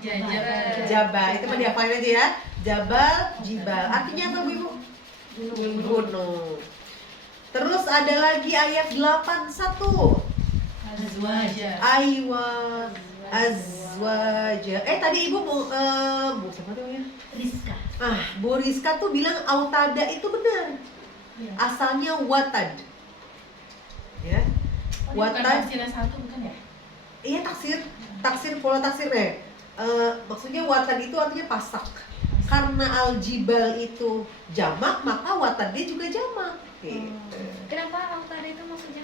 Jabal. Itu mah dihafalin aja ya. Jabal, jibal. Artinya apa Bu Ibu? Gunung. Terus ada lagi ayat 81. Azwaja. Aywa azwaja. Tadi Ibu Bu siapa namanya? Rizka. Bu Rizka tuh bilang autada itu benar. Ya. Asalnya watad. Ya. Bukan Watad. tafsirnya satu bukan ya? Iya taksir pola taksirnya. Maksudnya watad itu artinya pasak. Karena al-jibal itu jamak, maka watad dia juga jamak. Gitu. Kenapa autar itu maksudnya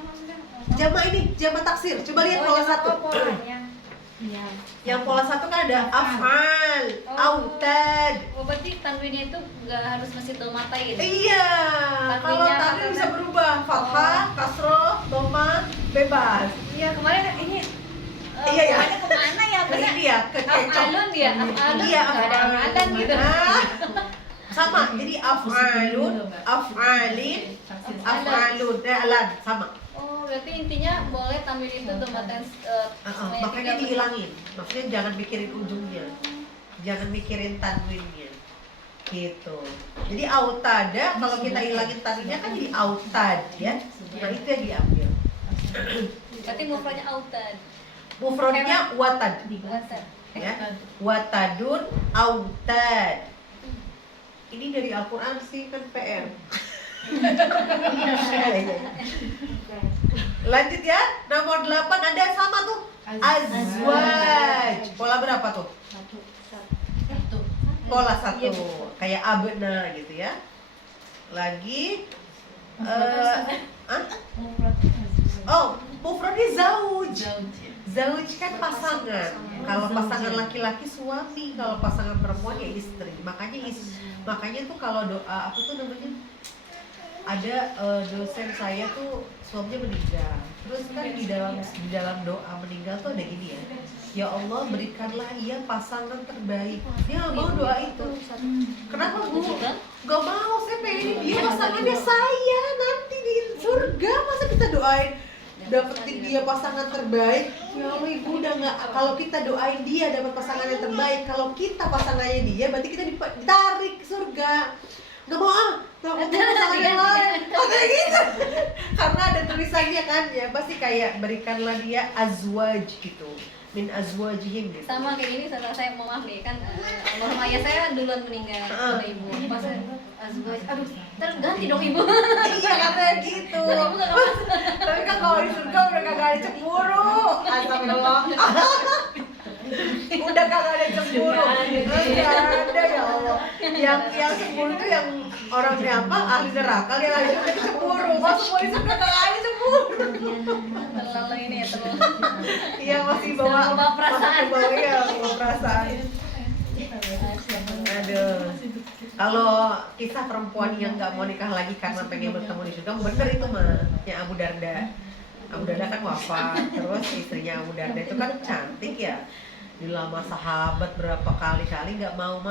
Jamak taksir. Coba lihat pola satu. Polanya. Iya. Yang pola satu kan ada af'al, autad. Berarti tanwinnya itu nggak harus mesti domata gitu. Iya. Kalau Tanwinnya tanwin apa, bisa kan? berubah. Fathah, kasroh, doma, bebas. Iya kemarin ini. Iya, ya. Kemana kemana ya? Ke ini ya, ke kecoh. Af'alun ya, af'alun. Iya, Nggak ada amalan gitu. Sama, jadi af'alun, af'alin, af'alun, alan, sama. Oh, berarti intinya boleh tanwin itu domatan Makanya dihilangin. Maksudnya jangan mikirin ujungnya. Jangan mikirin tanwinnya. Gitu. Jadi autada, kalau kita hilangin tanwinnya kan jadi autad ya. Nah, itu yang diambil. Berarti mufradnya autad. Mufradnya watad. Autad. Ya. Watadun autad. Ini dari Al-Qur'an sih kan PR. Lanjut ya. Nomor 8 ada sama tuh. Azwaj. Pola berapa tuh? Satu. Pola 1. Kayak abna gitu ya. Lagi mufradnya zauj. Zauj kan pasangan. Kalau pasangan laki-laki suami, kalau pasangan perempuan ya istri. Makanya tuh kalau doa apa tuh namanya? Ada dosen saya tuh suaminya meninggal. Terus kan di dalam doa meninggal tuh ada gini ya. Ya Allah berikanlah ia pasangan terbaik. Dia nggak mau doa itu. Kenapa Bu? Gak mau, saya pengen dia pasangannya saya nanti di surga. Masa kita doain dapetin dia pasangan terbaik? Ya Allah Ibu udah nggak. Kalau kita doain dia dapat pasangan yang terbaik, kalau kita pasangannya dia, berarti kita ditarik ke surga. Gak mau pasangan yang lain. Kayak gitu. Karena ada tulisannya kan ya, pasti kayak berikanlah dia azwaj gitu. Min azwajihim gitu. Sama kayak gini, saya mau maaf nih kan almarhum ayah saya duluan meninggal sama ibu. Pas azwaj, aduh, terganti dong ibu. Iya katanya gitu. Tapi kan kalau di surga udah kagak ada cemburu. Astagfirullah. Udah kagak ada cemburu. Nggak ada ya Allah. Yang cemburu tuh yang orangnya apa? Ahli neraka, yang ahli surga cemburu. Masuk di surga kagak ada cemburu. Terlalu ini ya, terlalu. Iya masih bawa perasaan. Bawa perasaan. Aduh. Kalau kisah perempuan yang nggak mau nikah lagi karena pengen bertemu di surga, bener itu mah. Yang Abu Darda. Abu Darda kan wafat, terus istrinya Abu Darda itu kan cantik ya. Dilama sahabat berapa kali nggak mau.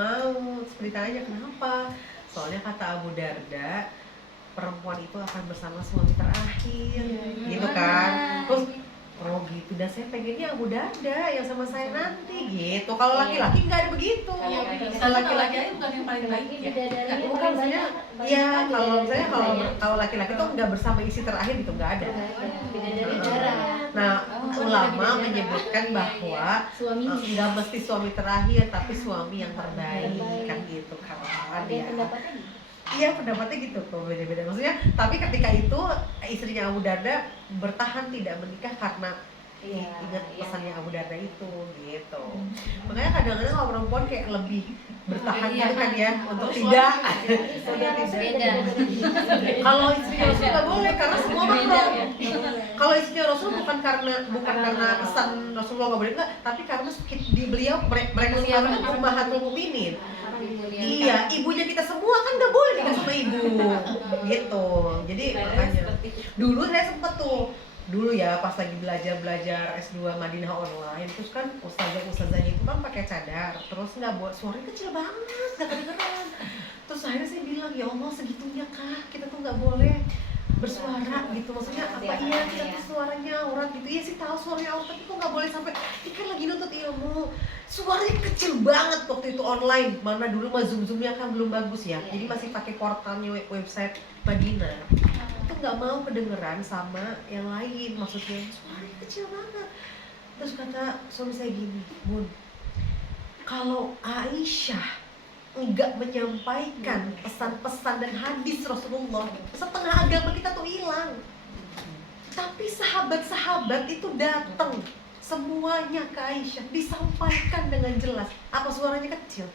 Seperti tanya kenapa? Soalnya kata Abu Darda, perempuan itu akan bersama suami terakhir, gitu kan. Terus oh gitu, dan saya pengennya Abu Darda yang sama saya nanti gitu. Kalau laki-laki nggak ada begitu. Kalau laki-laki aja bukan yang paling baik ya. Bukan misalnya, ya kalau laki-laki tuh nggak bersama istri terakhir gitu, nggak ada. Nah, ulama menyebutkan bahwa nggak mesti suami terakhir, tapi suami yang terbaik kan gitu kan ya. Iya pendapatnya gitu tuh beda-beda maksudnya. Tapi ketika itu istrinya Abu Darda bertahan tidak menikah karena ingat pesannya Abu Darda itu gitu. Makanya kadang-kadang kalau perempuan kayak lebih bertahan gitu kan ya untuk tidak. Kalau istrinya Rasul nggak boleh karena semua makro. Kalau istrinya Rasul bukan karena pesan Rasulullah nggak boleh enggak, tapi karena beliau mereka semua ummahatul mukminin. Iya, ibunya kita semua kan nggak boleh nikah sama ibu, gitu. Jadi makanya dulu saya sempet tuh, ya pas lagi belajar S2 Madinah online, terus kan ustazahnya itu kan pakai cadar, terus nggak buat suaranya kecil banget, nggak kedengeran. Terus akhirnya saya bilang ya Allah segitunya kah, kita tuh nggak boleh bersuara gitu, maksudnya apa iya kita tuh suaranya aurat gitu ya sih tahu suaranya aurat, tapi kok nggak boleh sampai ini kan lagi nuntut ilmu. suaranya kecil banget waktu itu online. Mana dulu mah zoomnya kan belum bagus ya, Iya. jadi masih pakai portalnya website Madinah. Itu nggak mau kedengeran sama yang lain, maksudnya suaranya kecil banget. Terus kata suami saya gini, Bun, kalau Aisyah nggak menyampaikan pesan-pesan dan hadis Rasulullah, setengah agama kita tuh hilang. Tapi sahabat-sahabat itu datang semuanya ke Aisyah, disampaikan dengan jelas. Apa suaranya kecil?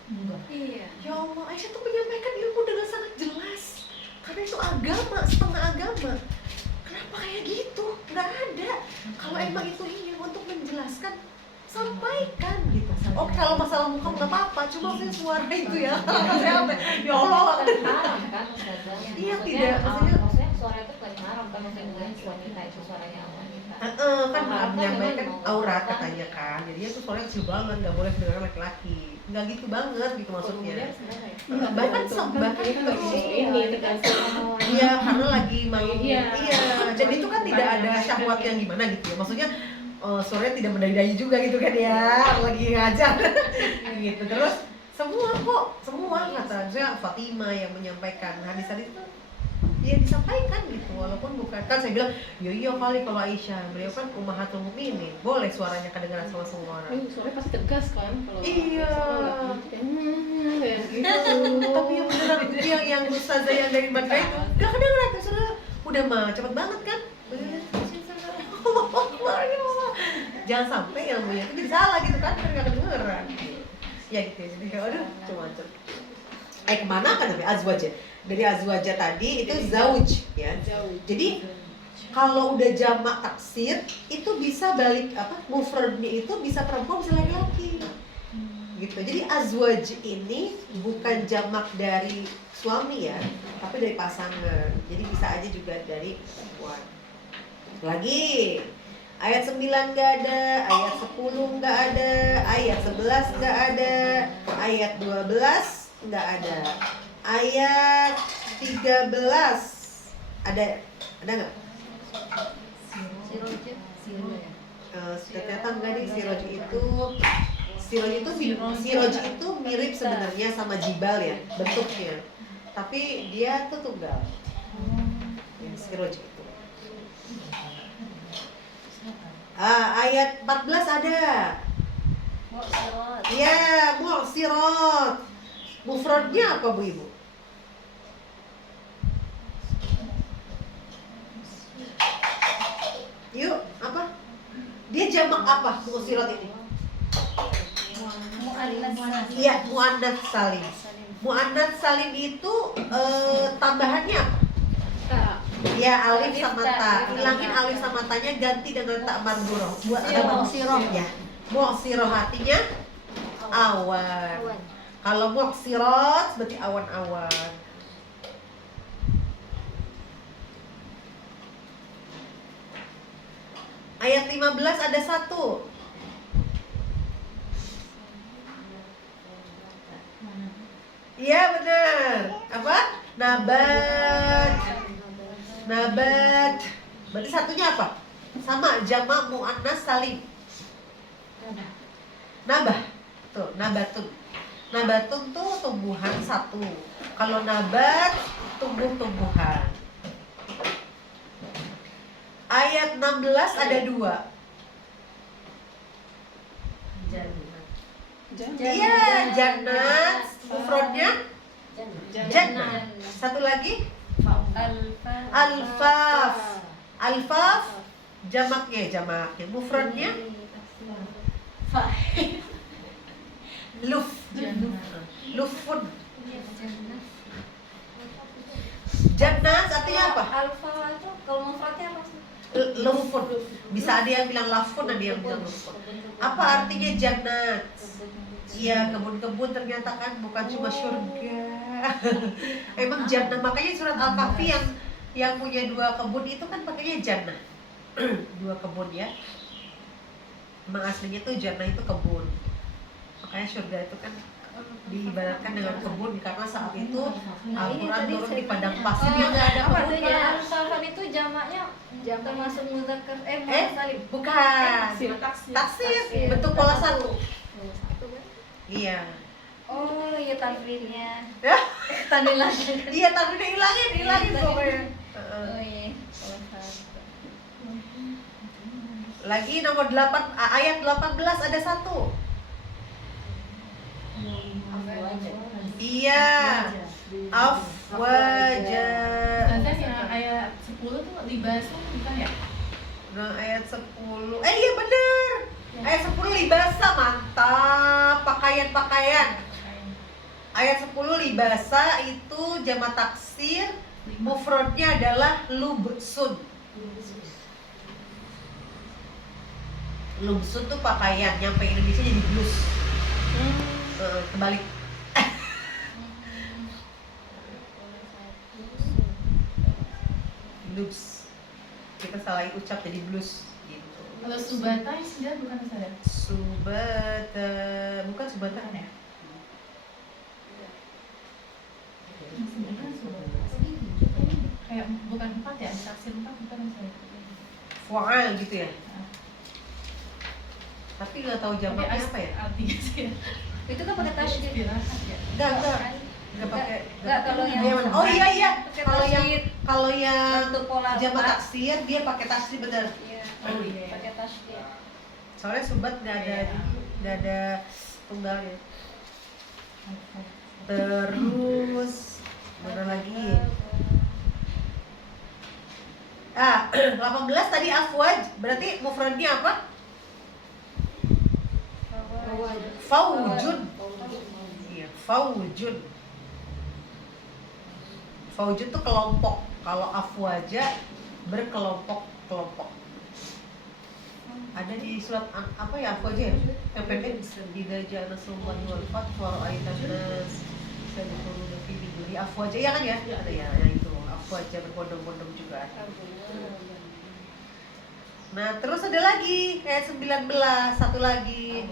Iya. Ya Allah, Aisyah tuh menyampaikan ilmu dengan sangat jelas. Karena itu agama, setengah agama. Kenapa kayak gitu? Nggak ada. Kalau emang itu ingin untuk menjelaskan, sampaikan gitu. Oh, kalau masalah muka nggak apa-apa, cuma saya suara itu ya. Saya apa? Ya Allah. Bukan haram kan Ustazah? Iya, Maksudnya, tidak, maksudnya- maksudnya suara itu bukan haram kan, maksudnya bukan wanita itu suaranya wanita. Kan Apa-apa menyampaikan memang aurat kan. katanya kan. Jadi itu suaranya kecil banget, nggak boleh kedengaran laki-laki. Nggak gitu banget gitu maksudnya. Bahkan ini tergantung. Iya, karena lagi mau Iya. dan itu kan tidak ada syahwat yang gimana gitu ya. Maksudnya suaranya tidak mendayu-dayu juga gitu kan ya, lagi ngajar gitu. Terus semua kata saya Fatimah yang menyampaikan hadis-hadis itu ya disampaikan gitu, walaupun bukan kan saya bilang ya iya kali kalau Aisyah, beliau kan ummahatul mukminin, boleh suaranya kedengaran sama semua orang. Suaranya pasti tegas kan kalau Iya. kayak gitu. Tapi yang beneran yang ustazah yang dari Madinah itu gak kedengeran tuh, saudara. Udah mah cepet banget kan. Jangan sampai ilmunya itu jadi salah gitu kan, gak kedengeran. Ya gitu, jadi aduh macam-macam. Kemana kan dari azwaj? Dari azwaja tadi itu zauj ya. Jadi kalau udah jamak taksir itu bisa balik apa? Mufradnya itu bisa perempuan bisa laki-laki. Gitu. Jadi azwaj ini bukan jamak dari suami ya, tapi dari pasangan. Jadi bisa aja juga dari perempuan. Lagi ayat 9 nggak ada, ayat 10 nggak ada, ayat 11 nggak ada, ayat 12 nggak ada, ayat 13 ada nggak? Sirojah. Sudah datang nggak nih siroj itu? Siroj itu mirip sebenarnya sama jibal ya bentuknya, tapi dia tuh tunggal. Ya, siroj itu. Ayat 14 ada. Mu'sirat. Ya, mu'sirat. Mufradnya apa Bu Ibu? Yuk, apa? Dia jamak apa mu'sirat ini? Mu'annas. Iya, muannats salim. Muannats salim itu tambahannya apa? Ya, alif sama ta. Hilangin alif sama tanya, ganti dengan ta marburoh. Buat ada mu'siroh ya. Mu'siroh artinya awan. Kalau mu'sirat berarti awan-awan. Ayat 15 ada satu. Iya benar. Apa? Nabat. Nabat. Berarti satunya apa? Sama jamak muannas salim. Nabah. Tuh, nabatun. Nabatun tuh tumbuhan satu. Kalau nabat tumbuh-tumbuhan. Ayat 16 ada dua. Iya, jannat. Mufradnya jannat. Satu lagi alfaf. Alfaf jamaknya. Mufradnya luf. Lufun. Jannat artinya apa? Alfa itu kalau mufradnya apa sih? Lufun. Bisa ada yang bilang lafun, ada yang bilang lufun. Apa artinya jannat? Iya, kebun-kebun ternyata kan bukan cuma surga. Emang jannah, makanya surat Al-Kahfi yang punya dua kebun itu kan pakainya jannah. Dua kebun ya. Emang aslinya tuh jannah itu kebun. Makanya surga itu kan diibaratkan dengan kebun karena saat itu Al-Quran turun di padang pasir yang nggak ada kebunnya. Alfafan itu jamaknya termasuk muzakkar muannas salim. Bukan. Taksir, bentuk pola satu. Iya. Oh iya tanwinnya. Ya, Tanwin lagi. iya tapi udah hilangin Iya, pokoknya. Oh iya. Salah satu. Lagi nomor 8 ayat 18 ada satu. Iya. Afwaja. Bahasa yang ayat 10 tuh libasa bukan ya? Nah, ayat 10. Iya bener. Ayat 10 libasa, mantap. Pakaian. Ayat 10 libasa itu jamak taksir, mufradnya adalah lubsun. Lubsun tuh pakaian, nyampe Indonesia jadi blus. Kebalik. Lubs. Kita salah ucap jadi blus gitu. Kalau subata istilah bukan saya. Subata, bukan subata Bukan ya? ya? Sebenarnya subata. Kayak bukan 4 ya, taksir 4 bukan saya. Fu'al gitu ya. Tapi nggak tahu jamaknya apa ya? Artinya sih. Itu kan pakai tasydid. Istirahat ya. Nggak pakai. Enggak kalau yang Dia mana? Oh iya. pakai Kalau tasydid. yang Untuk pola jamak empat. taksir dia pakai taksir bener. Iya. Oh iya. Pakai tasydid. Soalnya subat nggak ada tunggalnya. Terus mana lagi? 18 tadi afwaj, berarti mufradnya apa? Faujun. Iya, faujun. Faujun tuh kelompok. Kalau afwaja berkelompok-kelompok. Ada di surat apa ya afwaja ya? Yang pendek Idza ja'a nasrullahi wal fath wa ra'aitan nas yadkhuluna fi dinillahi afwaja ya kan ya? Ada ya, yang itu. Afwaja berbondong-bondong juga. Nah, terus ada lagi kayak 19, satu lagi.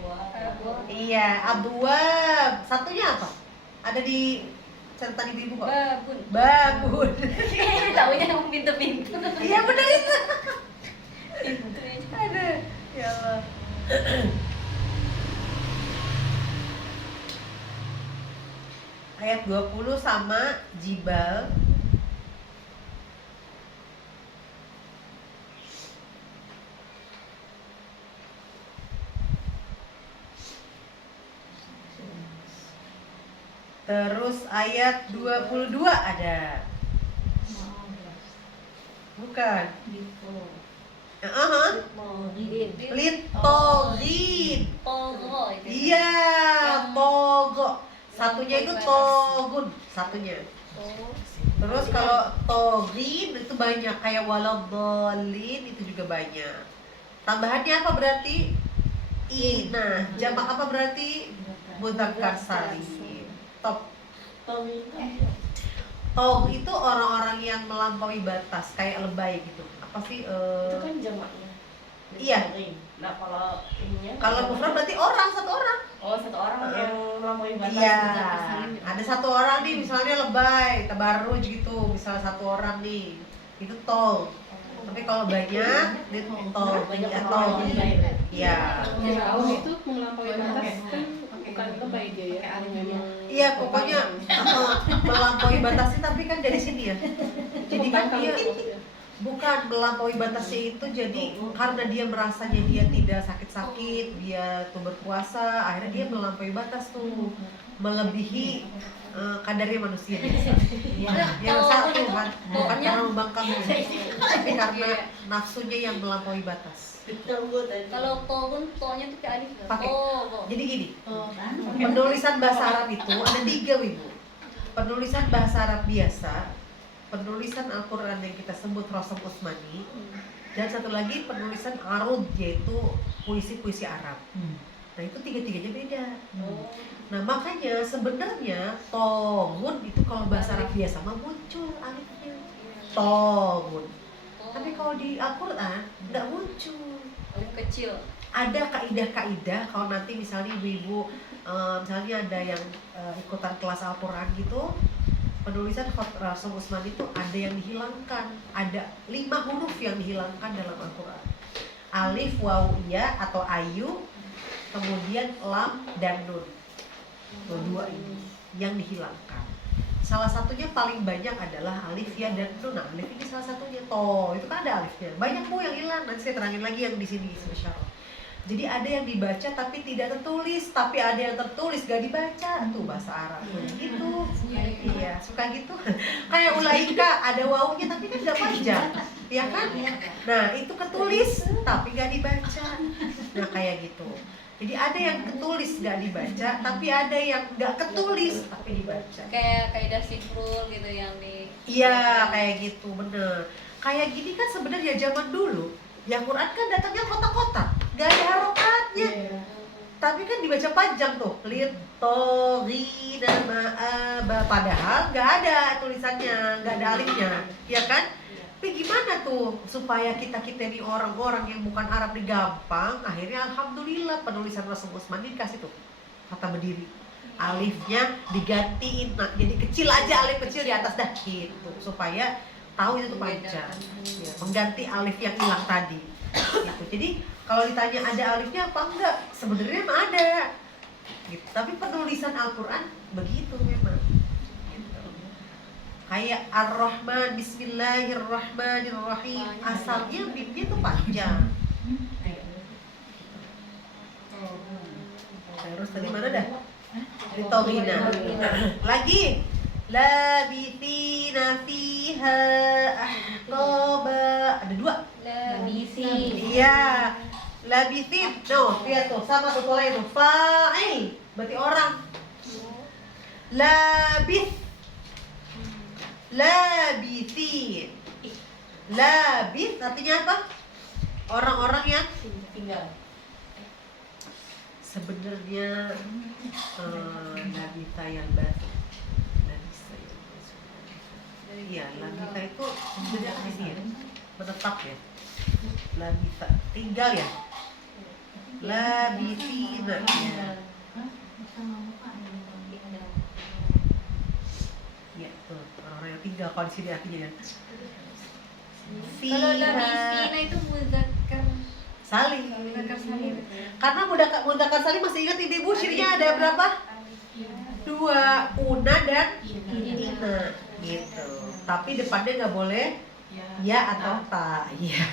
Iya, abwab. Satunya apa? Ada di catatan ibu-ibu kok. Babun. Babun. Taunya yang pintu-pintu. Iya benar itu. Pintunya. Ada. Ya Allah. Ayat 20 sama jibal. Terus ayat 22 ada. Bukan. Litogin. Togo itu. Iya, togo. Satunya itu togun, satunya. Terus kalau togin itu banyak, kayak waladhalin itu juga banyak. Tambahannya apa berarti? Nah, jamak apa berarti? Mudzakkar salim. Top. Tog itu orang-orang yang melampaui batas, kayak lebay gitu. Apa sih? Itu kan jamaknya. Iya. Nah kalau ininya. Kalau mufrad berarti orang, satu orang. Oh, satu orang yang melampaui batas. Iya, bersaling. ada satu orang nih misalnya lebay, tabarruj gitu, misalnya satu orang nih, itu tol. Tapi kalau banyak, itu tol, Banyak ya orang tol. yang lebay. Iya. Jauh itu melampaui batas kan bukan lebay dia ya. Memang. Iya, pokoknya melampaui batasnya, tapi kan dari sini ya. Jadi kan dia bukan melampaui batasnya itu, jadi karena dia merasanya dia tidak sakit-sakit, dia tuh berpuasa, akhirnya dia melampaui batas tuh, melebihi kadarnya manusia biasa. Yang satu kan, bukan karena membangkang, tapi karena nafsunya yang melampaui batas. Kalau togun, tonya tuh kayak alif. Pakai. Togo. Jadi gini, penulisan bahasa Arab itu ada 3 Ibu. Penulisan bahasa Arab biasa, penulisan Al-Quran yang kita sebut Rasam Utsmani, dan satu lagi penulisan Arud, yaitu puisi-puisi Arab. Nah itu 3-tiganya beda. Nah makanya sebenarnya togun itu kalau bahasa Arab biasa mah muncul alifnya, togun. Tapi kalau di Al-Quran nggak muncul. Alif kecil. Ada kaidah-kaidah kalau nanti misalnya ibu-ibu misalnya ada yang ikutan kelas Al-Quran gitu, penulisan Rasam Utsmani itu ada yang dihilangkan, ada 5 huruf yang dihilangkan dalam Al-Quran. Alif, waw, ya atau ayu, kemudian lam dan nun. Tuh, dua ini yang dihilangkan. Salah satunya paling banyak adalah alif, ya, dan nun. Nah, alif ini salah satunya. Toh, itu kan ada alifnya. Banyak Bu yang hilang. Nanti saya terangin lagi yang di sini insyaallah. Jadi ada yang dibaca tapi tidak tertulis, tapi ada yang tertulis gak dibaca. Tuh bahasa Arab gitu. Iya, suka gitu. Kayak ulaika ada wawunya tapi kan gak panjang. Ya kan? Nah, itu ketulis tapi gak dibaca. Nah, kayak gitu. Jadi ada yang ketulis gak dibaca, tapi ada yang gak ketulis tapi dibaca. Kayak kaidah sifrul gitu yang di. Iya, kayak gitu, bener. Kayak gini kan sebenarnya zaman dulu, ya Quran kan datangnya kotak-kotak, gak ada harokatnya. Tapi kan dibaca panjang tuh, litorina ma'aba. Padahal gak ada tulisannya, gak ada alifnya, ya kan? Tapi gimana tuh supaya kita ini orang-orang yang bukan Arab nih gampang? Akhirnya alhamdulillah penulisan Rasul Utsman dikasih tuh kata berdiri, alifnya digantiin, nah, jadi kecil aja, alif kecil di atas dah gitu, supaya tahu itu tuh panjang, ya, mengganti alif yang hilang tadi gitu. Jadi kalau ditanya ada alifnya apa enggak, sebenarnya mah ada gitu. Tapi penulisan Al-Quran begitu memang. Kayak Ar-Rahman, Bismillahirrahmanirrahim, asalnya mimnya tuh panjang. Terus tadi mana dah? Litorina. Lagi labithina fiha ahqaba. Ada dua. Labithin. Iya. Labithin. No, lihat tuh sama tuh pola itu. Fa'il berarti orang. Labith. Labithin. Labith artinya apa? Orang-orang yang tinggal. Sebenarnya labitha yang baru. Labitha yang baru. Iya, labitha itu sebenarnya di sini ya, menetap ya. Labitha tinggal ya. Labithina ya. Ya, tuh orang-orang yang tinggal kalau di sini artinya ya. Kalau labithina itu muzakkar Salim. muzakkar salim. Karena mudzakkar salim masih ingat ibu syirnya ada berapa? Dua, una dan ina gitu. Tapi depannya nggak boleh ya atau ta. Iya.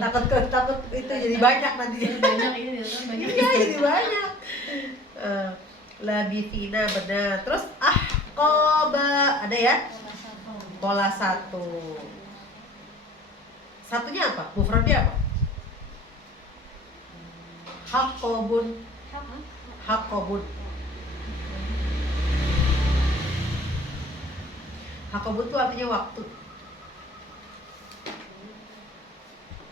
takut itu jadi banyak nanti. Banyak ini banyak. Iya jadi banyak. Labithina benar. Terus ahqaba ada ya? Pola satu. Satunya apa? Mufradnya apa? Haqqabun. Haqqabun. Haqqabun itu artinya waktu.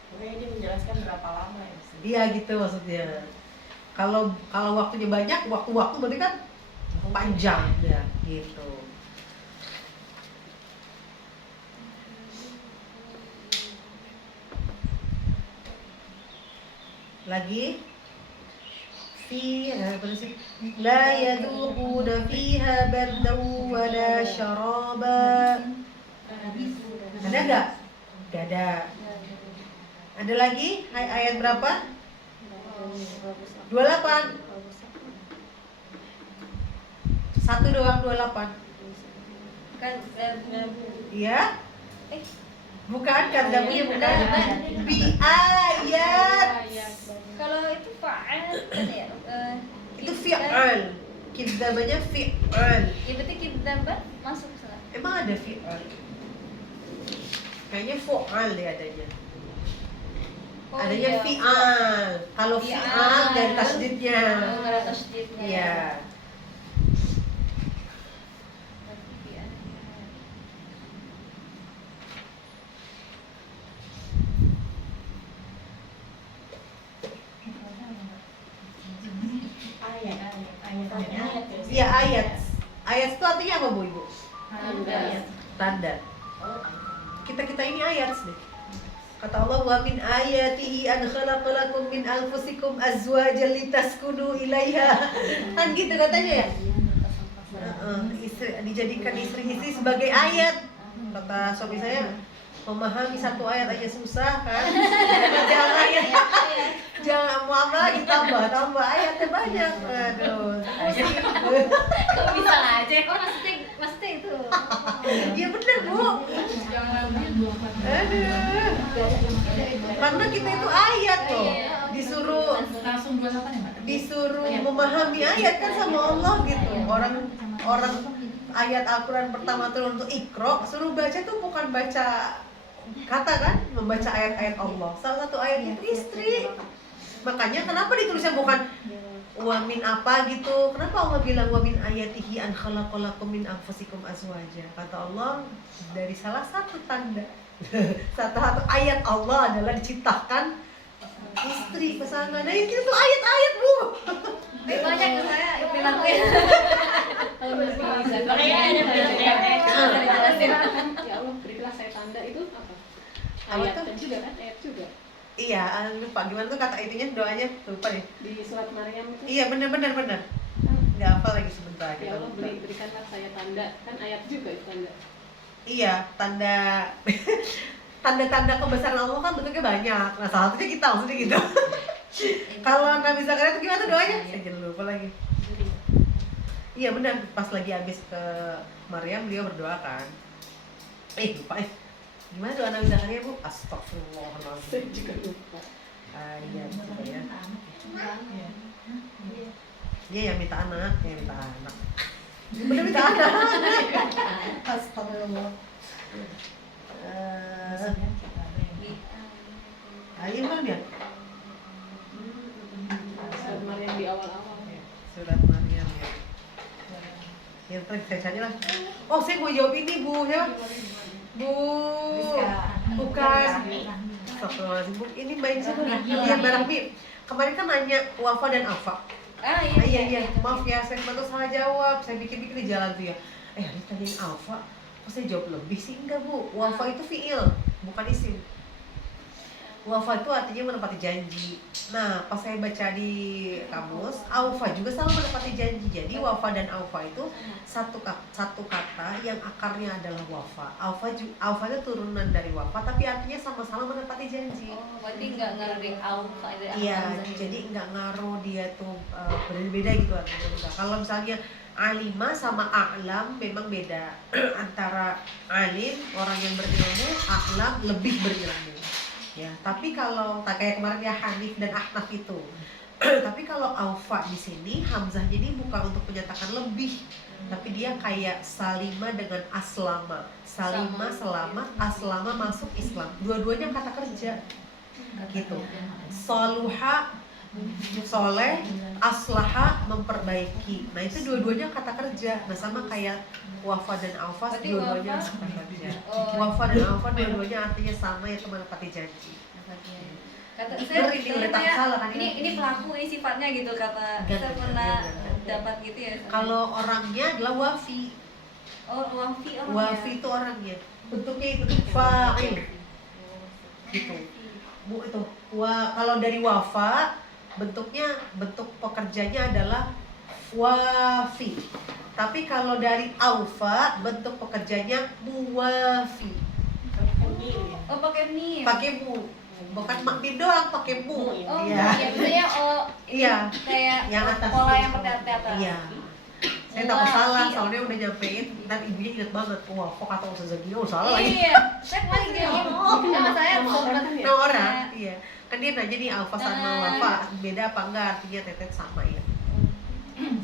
Pokoknya dia menjelaskan berapa lama ya. Iya gitu maksudnya. Kalau waktunya banyak, waktu-waktu berarti kan panjang ya gitu. Lagi fiha apa sih? La yadhuquna fiha bardan wala syaraba. Ada enggak? Enggak ada. Ada lagi? Ayat berapa? 28. Satu doang 28. Kan Iya? Bukan kan Iya, bukan. bukan. Bi ayat. kalau itu fa'al kan ya? Itu fi'al. Kidzabanya fi'al. Ya berarti kidzabat masuk salah. Emang ada fi'al? Kayaknya fu'al deh adanya. Oh, Adanya iya. fi'al. Kalau fi'al dari tasdidnya. Oh, nggak ada tasdidnya. Iya. Berarti fi'al. Ayat. Iya ayat. Ayat itu artinya apa Bu Ibu? Tanda. Tanda. Kita ini ayat nih. Kata Allah wa min ayatihi an khalaqalakum min anfusikum azwajan litaskunu ilaiha. Kan gitu katanya ya. Dijadikan istri-istri sebagai ayat. Kata suami saya, memahami satu ayat aja susah kan. Jangan ya. Jangan mau apa lagi tambah ayatnya banyak. Aduh. Kok bisa aja? Oh maksudnya itu. Iya bener Bu. Jangan Aduh. Karena kita itu ayat loh. Disuruh Langsung 28 ya Mbak? disuruh memahami ayat kan sama Allah gitu. Orang ayat Al-Quran pertama turun untuk Iqra, suruh baca tuh bukan baca kata kan, membaca ayat-ayat Allah. Salah satu ayat itu istri. Makanya kenapa ditulisnya bukan wamin apa gitu? Kenapa Allah bilang wamin ayatihi an khalaqalakum min anfusikum azwaja? Kata Allah dari salah satu tanda satu ayat Allah adalah diciptakan istri pasangan. Nah itu tuh ayat-ayat Bu. banyak ya saya perilaku ya. Makanya ada Dijelasin. Ya Allah, berilah saya tanda itu apa? Apa Ayat tuh? dan juga kan, ayat juga. Iya, lupa gimana tuh kata itunya doanya lupa deh. Di surat Maryam itu. Iya benar. Nggak hafal lagi sebentar Ya kita Allah, lupa. berikanlah saya tanda. Kan ayat juga itu tanda. Iya, tanda-tanda kebesaran Allah kan bentuknya banyak. Nah, salah satunya kita maksudnya gitu. Kalau Nabi Zakaria itu gimana doanya? Saya jadi lupa lagi. Iya benar, pas lagi habis ke Maryam dia berdoa kan. Lupa Gimana doa Nabi Zakaria Bu? Saya Astagfirullahaladzim. juga lupa. Iya gitu ya. Dia yang minta anak, Bener minta anak. Astagfirullah. Alim kan ya? Surat Maryam di awal-awal. Surat Maryam ya. Yang tadi saya cari lah. Oh saya mau jawab ini Bu ya. Bu, bukan. Astagfirullahaladzim Bu. Ini Mbak Insa tuh. Iya Mbak Rahmi. Kemarin kan nanya Wafa dan Alfa. Iya. Maaf ya, saya kemarin tuh salah jawab. Saya bikin di jalan tuh ya. Ini tanyain Alfa. Kok saya jawab lebih sih? Enggak Bu. Wafa itu fiil, bukan isim. Wafa itu artinya menepati janji. Nah, pas saya baca di kamus, Aufa juga sama menepati janji. Jadi wafa dan Aufa itu satu kata yang akarnya adalah wafa. Aufa itu turunan dari wafa, tapi artinya sama-sama menepati janji. Oh, berarti nggak ngaruhin alfa dari Iya, alfa. jadi nggak ngaruh dia tuh berbeda gitu artinya. Enggak. Kalau misalnya alima sama a'lam memang beda. Antara alim orang yang berilmu, a'lam lebih berilmu. Ya, tapi kalau tak kayak kemarin ya Hanif dan Ahnaf itu. Tapi kalau Aufa di sini hamzah jadi bukan untuk menyatakan lebih, tapi dia kayak salima dengan aslama. Salima selamat, aslama masuk Islam. Dua-duanya kata kerja. Gitu. Saluha soleh, aslaha memperbaiki. Nah itu dua-duanya kata kerja. Nah sama kayak wafa dan alfa, Berarti dua-duanya wafa- kata kerja. Oh, Wafa dan alfa dua-duanya artinya sama, yaitu menepati janji. kata Ngeri nih, udah tak kayak, salah kan ini pelaku ini sifatnya gitu kata Ganti, saya pernah ganti. dapat gitu ya. Kalau orangnya adalah wafi. wafi orangnya. Wafi itu orangnya. Bentuknya itu fa'il. Gitu. Bu itu. Kalau dari wafa bentuk pekerjanya adalah wafi. Tapi kalau dari aufa bentuk pekerjanya muwafi. Oh pakai mie. Pakai mu. Bukan makmim doang, pakai mu. Oh Iya. iya, maksudnya Iya. kayak Yang atas. pola yang teater. Iya. Saya takut salah, soalnya udah nyampein, ntar ibunya inget banget. Wah, kok kata Ustazah Gio salah lagi. Iya, saya kemarin gini, sama saya sobat. Nah orang, iya. Kan dia nanya nih alfa sama Nah. wafa, beda apa enggak, artinya tetet sama ya.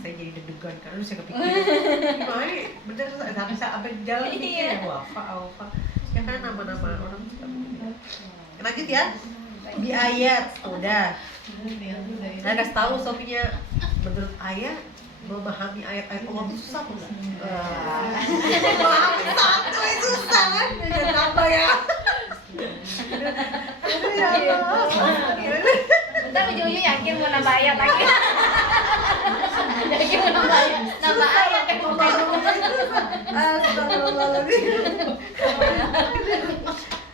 Saya jadi deg-degan, karena lu saya kepikiran. Gimana nih, bener bisa sampai jalan mikir ya, wafa, alfa. Ya kan nama-nama orang suka begitu. Lanjut ya, di ayat, udah. Nah, kasih tahu Sofinya, menurut ayat, memahami ayat-ayat Allah itu susah enggak? Memahami satu itu susah kan? Jangan apa ya? Aduh ya Allah. Bentar ujung-ujung yakin mau nambah ayat lagi. Yakin mau nambah ayat yang Astagfirullahaladzim.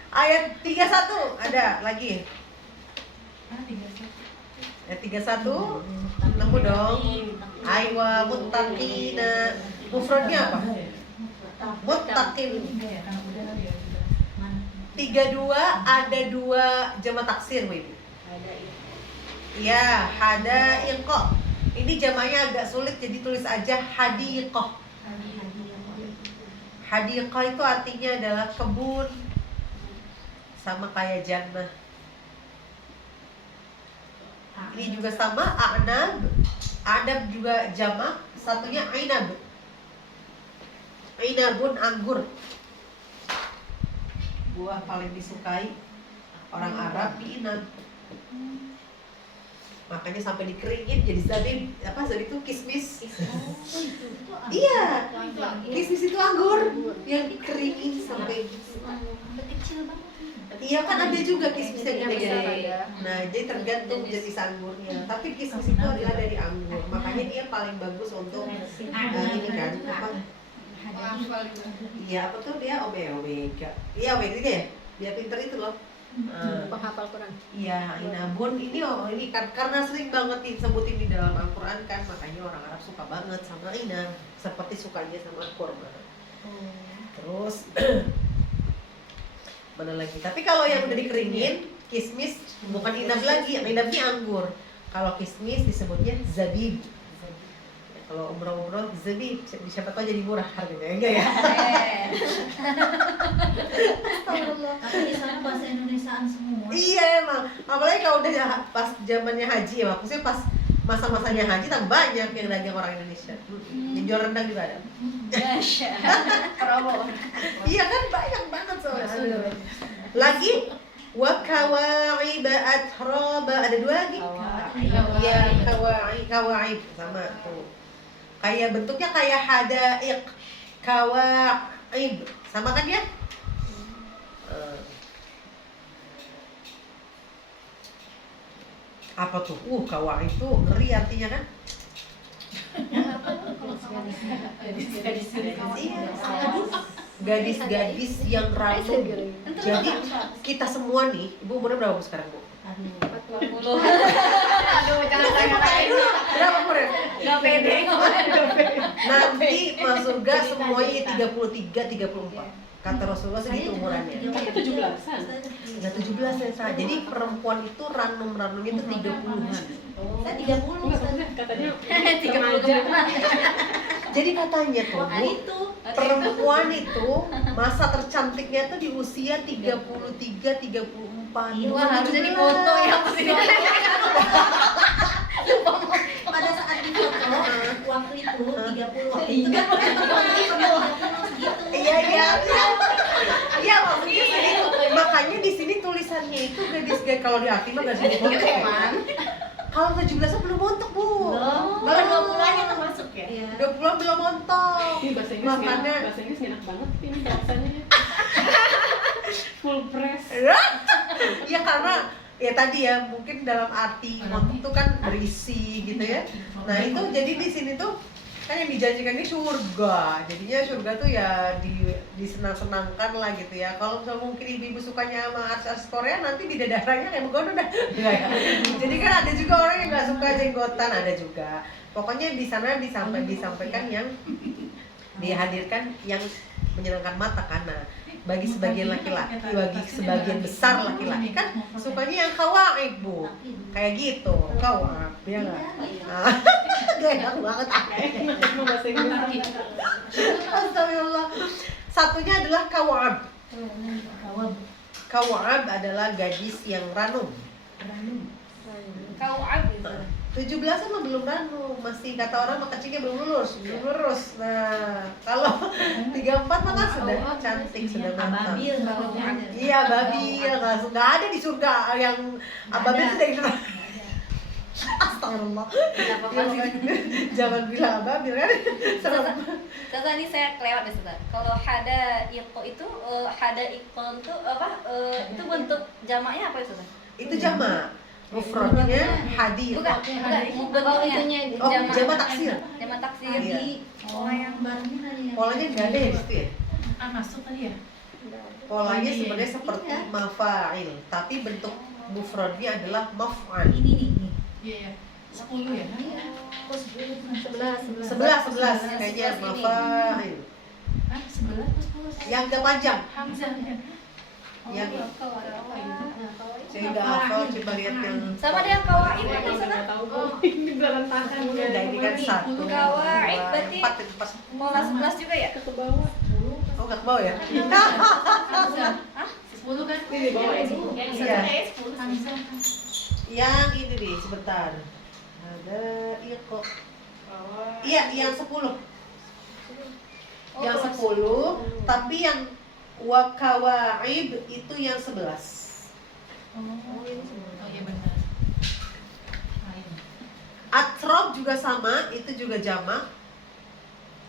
Ayat 31 ada lagi. Ayat 31 nemu dong. Aywa muttaqina. Mufradnya apa? Muttaqin. 32 ada 2 jamak taksir, Bu Ibu. Ya, hadaiqah. Ini jamaknya agak sulit, jadi tulis aja hadiqah. Hadiqah itu artinya adalah kebun, sama kayak jannah. Ini juga sama, a'nab. A'nab juga jamak, satunya ainab. Ainabun anggur. Buah paling disukai orang Arab di inab. Makanya sampai dikeringin jadi zabib. Apa zabib itu? Kismis. Iya, kismis itu anggur yang dikeringin sampai Kecil banget. iya kan ada juga kismis yang gede-gede. Nah, jadi tergantung jenis anggurnya. Tapi kismis itu adalah dari anggur. Makanya dia paling bagus untuk ini kan apa? Iya, apa tuh dia omega. Iya, omega itu ya. Dia pinter itu loh. Penghafal Quran. Iya, inabun ini ini kan karena sering banget disebutin di dalam Al-Qur'an kan, makanya orang Arab suka banget sama inab, seperti sukanya sama kurma. Terus mana lagi? Tapi kalau yang udah dikeringin, kismis bukan inab lagi, yang inabnya anggur. Kalau kismis disebutnya zabib. Ya, kalau umroh-umroh zabib, siapa tahu jadi murah harganya, enggak ya? Tapi di sana bahasa Indonesiaan semua. Iya emang, apalagi kalau udah pas zamannya haji ya, maksudnya pas masa-masanya haji tambah banyak yang dagang orang Indonesia. Yang jual rendang juga ada. Promo. Iya kan banyak banget soalnya. Lagi wa kawa'iba atraba, ada 2 lagi. Iya, kawaib sama tuh. Kayak bentuknya kayak hadaiq. Kawaib sama kan ya? Apa tuh? Kawaib itu ngeri artinya kan? Gadis-gadis yang ranum. Jadi kita semua nih, Ibu umurnya berapa sekarang, Bu? 40. Aduh, jangan tanya-tanya. Berapa umurnya? Enggak pede. Nanti masuk surga semuanya 33, 34. Kata Rasulullah segitu umurannya. Tapi 17-an. Enggak 17 ya, Sa. Jadi perempuan itu ranum-ranumnya itu 30-an. Saya 30. Enggak, maksudnya katanya 30 remaja. Jadi katanya tuh, Bu, Itu perempuan itu masa tercantiknya tuh di usia 33, 34. Wah, harusnya dipoto ya pas ini. pada saat di foto waktu itu 30 waktu itu kan segitu. Iya. Iya, maksudnya segitu. Makanya di sini tulisannya itu gadis-gadis, kalau di hati mah enggak sih montok ya. Kalau 17 belum montok, Bu. Baru 20-an termasuk ya? Iya. 20 belum montok. Ini bahasa Inggris Makanya- bahasa Inggris enak banget ini bahasanya. Full press. Ya karena ya tadi ya mungkin dalam arti montok itu kan berisi gitu ya. Nah itu jadi di sini tuh kan yang dijanjikan ini surga. Jadinya surga tuh ya disenang-senangkan lah gitu ya. Kalau misalnya mungkin ibu-ibu sukanya sama artis Korea, nanti bidadarinya kayak begono dah. Enggak ya. Jadi kan ada juga orang yang nggak suka jenggotan, ada juga. Pokoknya di sana disampaikan yang dihadirkan yang menyenangkan mata karena bagi sebagian laki-laki, bagi sebagian besar laki-laki kan sukanya yang kawaib, Bu. Kayak gitu, kawaib, ya nggak? Gak banget. Mau bahasa Inggris. Astagfirullah. Satunya adalah kawaib. Kawaib adalah gadis yang ranum. Kau gitu. 17-an mah belum ranum, masih kata orang mah kecilnya belum lurus. Nah, kalau 34 mah kan sudah cantik, sudah matang. Iya, babil, nggak ada di surga yang ababil sudah itu. Astagfirullah. Jangan bilang ababil kan. Serem. Contoh ini saya kelewat deh Ustaz. Kalau hadaiqo itu hadaiqon itu apa? Itu bentuk jamaknya apa ya Ustaz? Itu jamak. Mufradnya hadir. Bukan, bentuknya Oh, jamak taksir. Jamak taksir. Iya. Oh, yang barunya kali ya. Polanya nggak ada ya di situ ya? Masuk tadi ya? Polanya Iya. sebenarnya seperti Iya. mafa'il, tapi bentuk mufradnya adalah maf'al. Ini nih. Iya ya. 10 ya? Iya. Kok 10? 11 kayaknya 11 ini. mafa'il. Ah, 11 atau 10? Yang agak panjang. Hamzah ya. Yang Kawain. saya nggak hafal, coba lihat yang Sama ada yang kawain Ini di sana. nggak tahu kok. Ini berantakan. udah ini kan 1, 2, Kawain, berarti 4 itu pas. Pola 11 juga ya? Ke bawah. Oh nggak ke bawah ya? 10 kan? Ini di bawah ya. Iya. Hamzah. Yang ini nih sebentar. Ada iya kok. Iya yang 10. Oh, Yang kelas 10, tapi yang wakawaib itu yang 11. Oh iya benar. Lain. Atrob juga sama, itu juga jamak.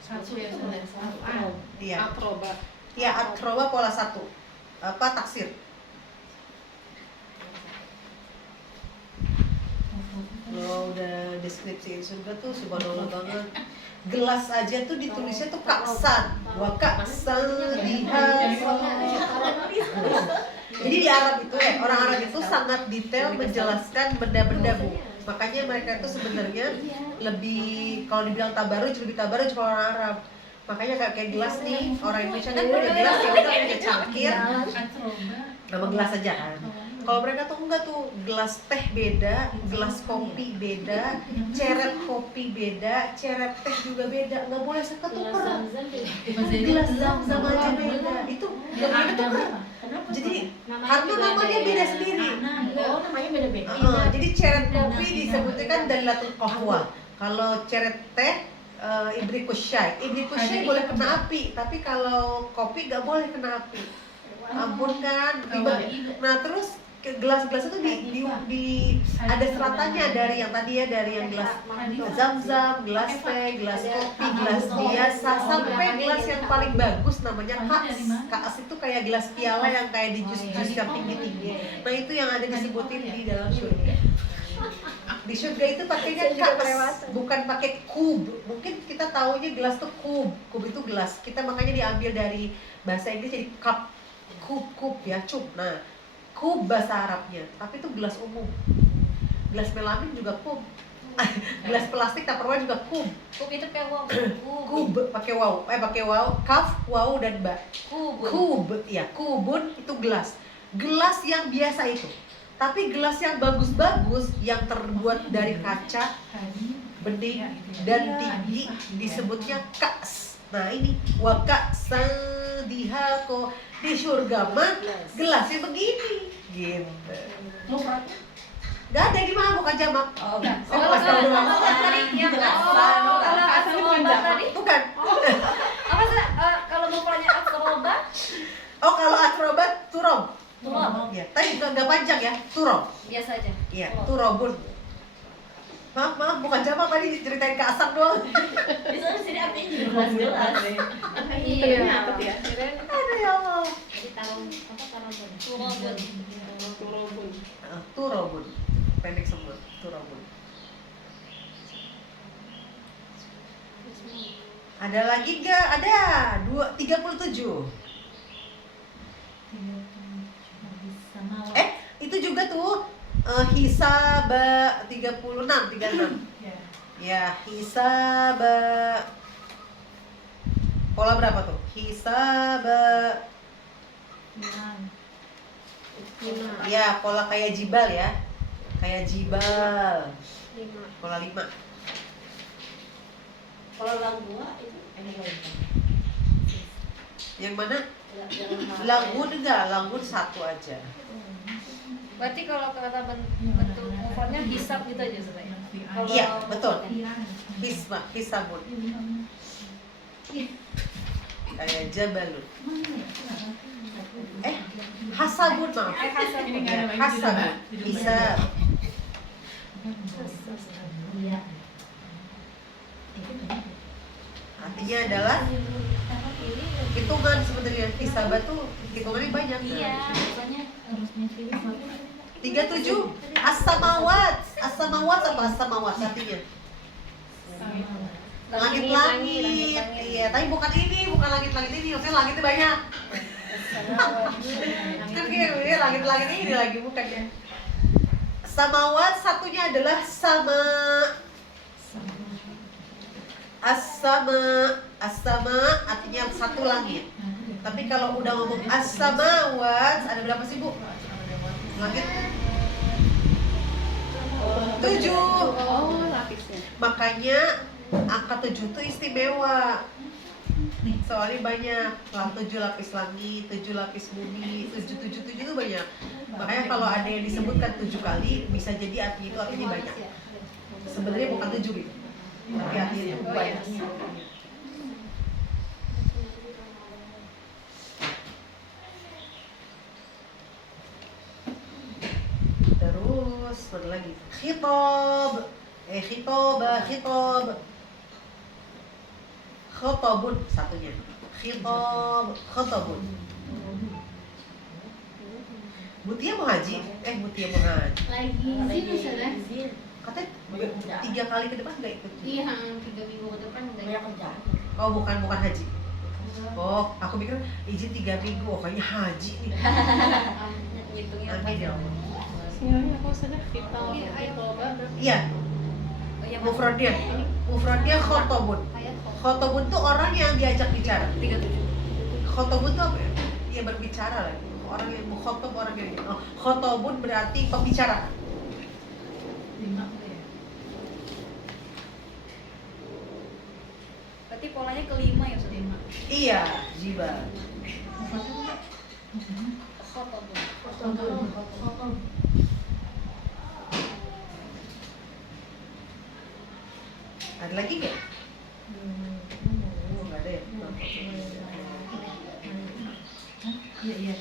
1 ya sudah. 1A. Iya. Atroba. Iya, atroba pola 1. Apa taksir? Lo udah deskripsiin surga tuh subhanallah banget. Gelas aja tuh ditulisnya tuh kaksan. Wa kaksan lihat. Jadi di Arab itu ya, orang Arab itu sangat detail menjelaskan benda-benda Bu. Makanya mereka itu sebenarnya lebih, kalau dibilang tabaruj, lebih tabaruj kalau orang Arab. Makanya kayak gelas nih, orang Indonesia kan punya gelas ya udah punya cangkir, Atroba. nama gelas aja kan. Kalau mereka tuh enggak tuh, gelas teh beda, gelas kopi beda, ceret kopi beda, ceret teh juga beda, nggak boleh seketuker. Gelas zam-zam aja beda, itu nggak boleh ketuker. Jadi karena namanya beda sendiri. Oh namanya beda-beda. Jadi ceret kopi disebutnya kan dalilatul qahwa. Kalau ceret teh ibrikus syai. Ibrikus syai boleh kena api, tapi kalau kopi nggak boleh kena api. Ampun kan, nah terus gelas-gelas itu ada seratannya dari yang tadi ya, dari yang gelas zam-zam, gelas teh, gelas kopi, gelas biasa, sampai gelas yang paling bagus namanya kaas. Kaas itu kayak gelas piala yang kayak di jus-jus yang tinggi-tinggi. Nah itu yang ada disebutin di dalam surga. Di surga itu pakainya kaas, bukan pakai kub. Mungkin kita taunya gelas tuh kub. Kub itu gelas. Kita makanya diambil dari bahasa Inggris jadi cup. Kub ya, cup. Nah, kub bahasa Arabnya, tapi itu gelas umum. Gelas melamin juga kub. Gelas plastik tupperware juga kub. Kub itu kayak wow. Kub pakai waw, kaf, waw dan ba. Kub, ya, kubun itu gelas. Gelas yang biasa itu. Tapi gelas yang bagus-bagus yang terbuat dari kaca, bening dan tinggi disebutnya kas. Nah, ini waka sadihako. Di surga mah gelasnya begini gitu. Mufradnya? Gak ada di mana, bukan jamak. Oh, Saya mau kasih tahu dulu. tadi yang Kalau kalau kasar bukan asroba jamak. tadi Bukan. apa sih? Kalau mufradnya asroba, Oh, kalau akrobat turob. turob Ya, tadi nggak panjang ya, turob. biasa aja. Iya, Turob. turobun. Maaf, bukan jamak, tadi diceritain ke asap doang. Di sana sini artinya juga jelas. Iya. Apa ya? Aduh ya Allah. Jadi tahu apa tarobun. Turobun. Turobun. Turobun. Pendek semua, turobun. Ada lagi nggak? Ada. 37. Itu juga tuh hisaba 36. Ya, hisaba. Pola berapa tuh? Hisaba. Ya, pola kayak jibal ya. Kayak jibal. Pola 5. Kalau langua itu Yang mana? Langgun enggak, langgun 1 aja. Berarti kalau kata bentuk mufradnya hisab gitu aja sebenarnya. Kalau Iya, betul. mufradnya. Hisabun. Kayak jabalun. Hasabun maaf. Hasabun. Ini nggak ada lagi Hasabun. Hisab. Artinya adalah hitungan sebenarnya. Hisabat tuh hitungannya banyak. Iya, pokoknya 37 as-samawat. As-samawat apa as-samawat artinya? Langit-langit. Iya, tapi bukan langit-langit ini, maksudnya langitnya banyak. Kan kayak langit-langit ini lagi bukan ya. Samawat satunya adalah sama. As-sama artinya satu langit. Tapi kalau udah ngomong as-samawat, ada berapa sih Bu? Langit 7. Oh, lapisnya. Makanya angka 7 itu istimewa. Soalnya banyak, 7 lapis langit, 7 lapis bumi, 7 itu banyak. Makanya kalau ada yang disebutkan 7 kali, bisa jadi artinya itu artinya banyak. Sebenarnya bukan 7 gitu, tapi artinya itu banyak. Terus, mana lagi? Khitab. Khitab. Khotabun satunya. Khotabun. Mutia mau haji? Mutia mau haji. Lagi Katanya 3 kali ke depan nggak ikut? Iya, 3 minggu ke depan udah kerja. Oh, bukan haji. Oh, aku pikir izin 3 minggu. Oh, kayaknya haji nih. Ngitungnya Amin ya Allah. Sialnya aku sadar kita Iya, mufradnya khotabun. Khotabun tuh orang yang diajak bicara. 37. Khotabun tuh apa ya? Iya, berbicara lagi. Orang yang mukhotob, orang yang khotabun berarti pembicara. 5 ya. Berarti polanya kelima ya, Ustaz? Iya, jiba. Khotabun. Ada lagi nggak? Nggak ada ya? Iya.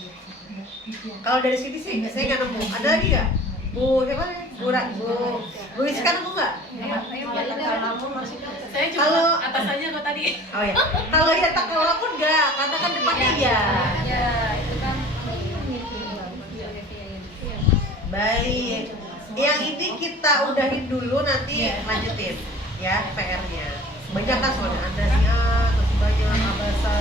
Kalau dari sini sih, saya nggak nemu. Ada lagi nggak? Bu, siapa ya? Bu Rizka nemu nggak? Ayo, Saya cuma Kalau atas aja kok tadi. oh ya, kalau ya tak pun nggak, katakan depannya iya. Ya, itu kan Baik. Yang ini kita udahin dulu, nanti lanjutin ya PR-nya. Banyak kan soalnya Anda sih, masih banyak abasa.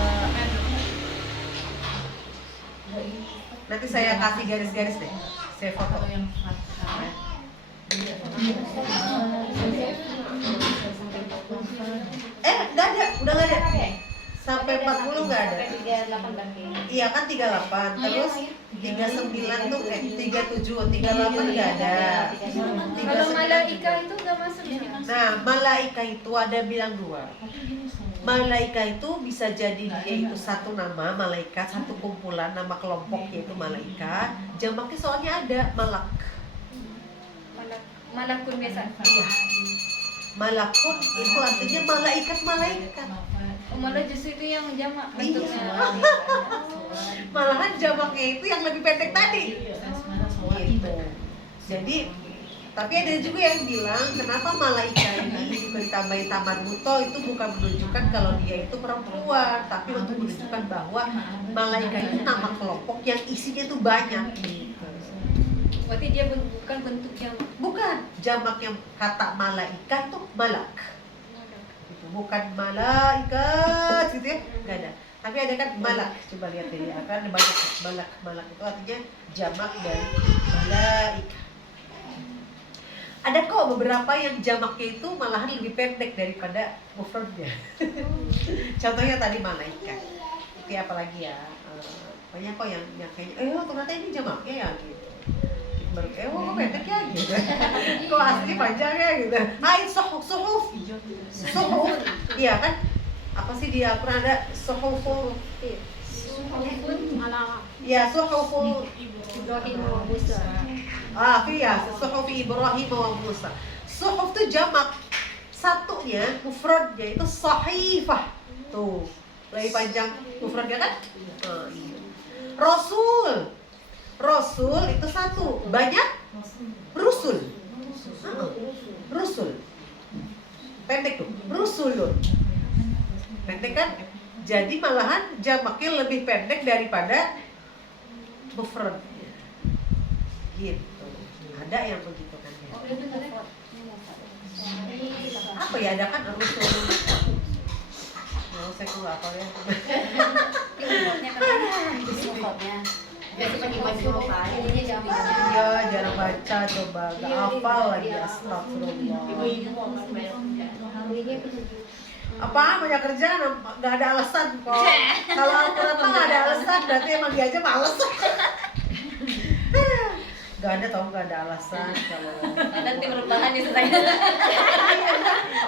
Nanti saya kasih garis-garis deh. Saya foto. Kalau yang fathah Nggak ada, udah nggak ada. Sampai 40 nggak ada. 38 Iya kan 38, terus 39 tuh 37, 38 nggak ada. Kalau malaika itu nggak masuk ya? Nah, malaika itu ada bilang 2. Malaika itu bisa jadi dia itu satu nama, malaikat, satu kumpulan nama kelompok yaitu malaika. Jamaknya soalnya ada malak. Malakun biasa. Iya. Malakun itu artinya malaikat. Oh, malah justru itu yang jamak Iya. bentuknya. Malahan jamaknya itu yang lebih pendek tadi. Gitu. Jadi, tapi ada juga yang bilang kenapa malaika ini juga ditambahin tamar buto itu bukan menunjukkan kalau dia itu perempuan, tapi untuk menunjukkan bahwa malaika itu nama kelompok yang isinya tuh banyak. Gitu. Berarti dia bukan bentuk yang Bukan jamaknya kata malaika itu malak. Gitu. Bukan malaikat gitu ya, nggak ada. Tapi ada kan malak, coba lihat deh ya, kan banyak malak itu artinya jamak dari malaika. Ada kok beberapa yang jamaknya itu malahan lebih pendek daripada mufradnya. Contohnya tadi malaikat. Itu apalagi ya? Banyak kok yang kayaknya, ternyata ini jamaknya ya gitu. Baru kok pendek ya gitu. Kok asli panjang ya gitu. Suhuf. Iya kan? Apa sih dia pernah ada suhuful? Ya, suhuful Ibrahim wa Musa. Suhuf Ibrahim wa Musa. Suhuf itu jamak. Satunya, mufradnya itu sahifah. Tuh, lebih panjang mufradnya kan? Iya. Rasul itu satu. Banyak? Rusul. Rusul. Pendek tuh. Rusulun. Pendek kan? Jadi malahan jamaknya lebih pendek daripada mufrad. Gitu. Ada yang begitu kan ya. Apa ya, ada kan rusul. Saya kok apa ya. Iya, jarang baca, coba gak hafal lagi, astagfirullah. Apa banyak kerjaan, nggak ada alasan kok. Kalau Al-Quran mah nggak ada alasan, berarti emang dia aja males. Nggak ada tau, nggak ada alasan kalau. Ada tim rebahan di saya.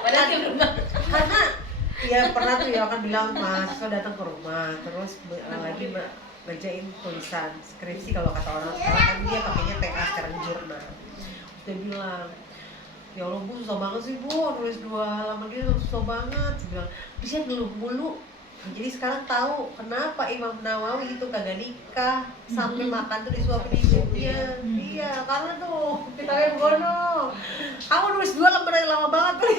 Padahal tim rebahan. Karena ya pernah tuh ya kan bilang mahasiswa datang ke rumah terus lagi bacain tulisan skripsi kalau kata orang sekarang kan dia pakainya TA sekarang jurnal. Dia bilang, ya Allah Bu susah banget sih Bu, nulis 2 halaman gitu susah banget. Dia bilang, bisa ngeluh mulu. Jadi sekarang tahu kenapa Imam Nawawi itu kagak nikah sampai makan tuh disuapin ibunya. Iya, karena tuh kita kayak begono. Kamu nulis 2 lembar yang lama banget tuh.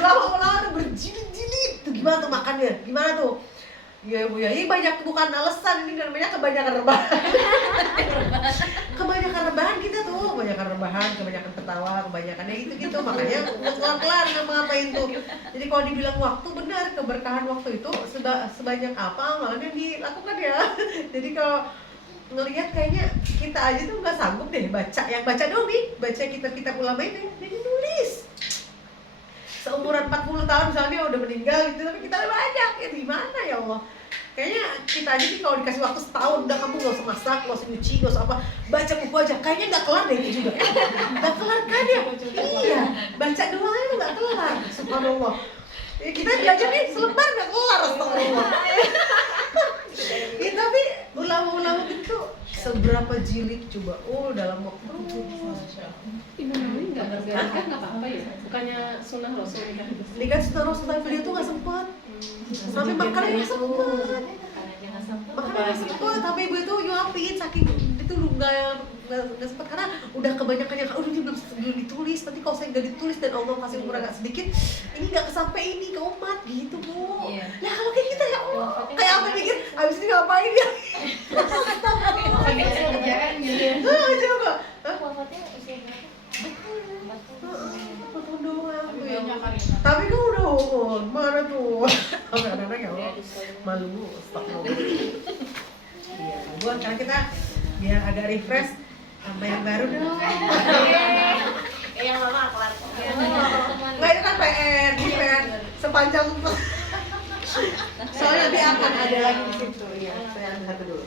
Lama-lama tuh berjilid-jilid. Tuh gimana tuh makannya? Gimana tuh? Ya Bu ya, ini banyak bukan alasan, ini namanya kebanyakan rebahan. Kebanyakan rebahan kita tuh, kebanyakan rebahan, kebanyakan ketawa, kebanyakan ya gitu-gitu. Makanya nggak kelar-kelar ngapain tuh. Jadi kalau dibilang waktu benar, keberkahan waktu itu sebanyak apa amalan yang dilakukan ya. Jadi kalau ngelihat kayaknya kita aja tuh nggak sanggup deh baca, yang baca dong nih, baca kitab-kitab ulama ini, jadi nulis. Seumuran 40 tahun misalnya udah meninggal gitu, tapi kita udah banyak, ya gimana ya Allah. Kayaknya kita aja nih kalau dikasih waktu setahun, udah kamu gak usah masak, gak usah nyuci, gak usah apa, baca buku aja, kayaknya gak kelar deh itu juga. Gak kelar kan ya? Iya, baca doang aja gak kelar, subhanallah. Ya, kita belajar nih selembar gak kelar, astagfirullah. Ya, tapi ulama-ulama itu seberapa jilid coba, dalam waktu. Imam Nawawi nggak nikah nggak apa-apa ya? Bukannya sunnah Rasul nikah? Nikah sunnah Rasul, tapi beliau tuh gak sempet. Sampai makannya gak sempet. Makannya gak sempet, tapi ibu itu nyuapin saking itu nggak sempet karena udah kebanyakan yang ini belum ditulis. Nanti kalau saya nggak ditulis dan Allah kasih umur agak sedikit, ini nggak kesampai ini ke umat gitu Bu. Nah kalau kayak kita ya Allah, kayak apa mikir abis ini ngapain ya? Kerjaan gitu ya. Coba. Wafatnya usia berapa? 40 tahun doang tuh ya. Banyak kali. Tapi kan udah umur, mana tuh? Anak-anak ya Allah, malu, astagfirullah. Iya, buat karena kita biar agak refresh sama yang baru dong. Yang lama kelar. Nggak, itu kan PR, ini PR sepanjang soalnya nanti akan ada lagi di situ. Iya, saya ambil satu dulu.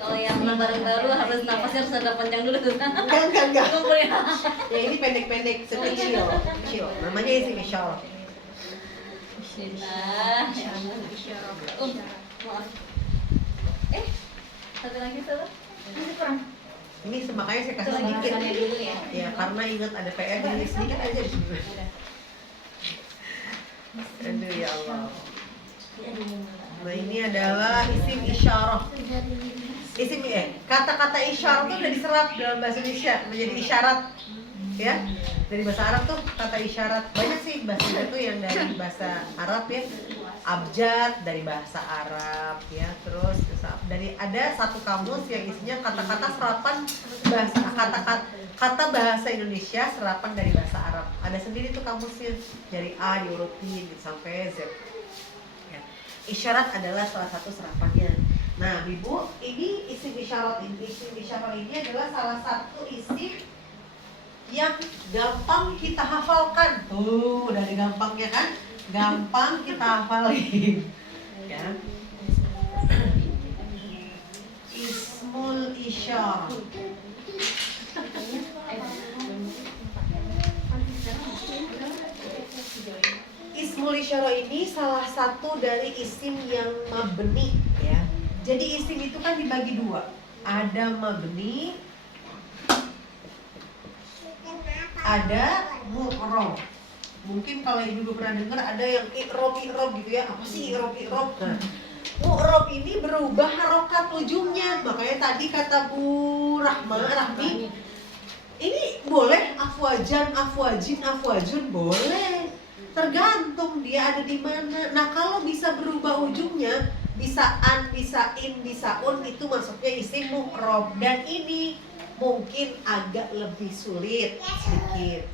Kalau yang baru harus napasnya harus ada panjang dulu tuh. Enggak. Kumpulin. Ya ini pendek-pendek, sekecil, kecil. Namanya isi isyarah. Bismillah. Maaf. Satu lagi tuh. Masih kurang. Ini makanya saya kasih Coba sedikit. makannya dulu ya. Ya, karena ingat ada PR jadi sedikit aja di sini. Aduh ya Allah. Nah ini adalah isim isyarah. Isim kata-kata isyarat itu udah diserap dalam bahasa Indonesia menjadi isyarat, ya. Dari bahasa Arab tuh kata isyarat banyak sih bahasa itu yang dari bahasa Arab ya. Abjad dari bahasa Arab ya, terus dari ada satu kamus yang isinya kata-kata serapan bahasa kata bahasa Indonesia serapan dari bahasa Arab. Ada sendiri tuh kamusnya dari A diurutin sampai Z. Ya. Isyarat adalah salah satu serapannya. Nah, Ibu, ini isim isyarat ini adalah salah satu isim yang gampang kita hafalkan. Tuh, dari gampangnya kan? Gampang kita hafalin. Ya. Ismul isyarah. Ismul isyarah ini salah satu dari isim yang mabni ya. Jadi isim itu kan dibagi dua. Ada mabni, ada mu'rab. Mungkin kalau ibu pernah dengar ada yang i'rab gitu ya. Apa sih i'rab? Nah, mu'rab ini berubah harokat ujungnya. Makanya tadi kata Bu Rahmi, ini boleh afwajan, afwajin, afwajun boleh. Tergantung dia ada di mana. Nah, kalau bisa berubah ujungnya, bisa an, bisa in, bisa un, itu masuknya isim mu'rab. Dan ini mungkin agak lebih sulit sedikit.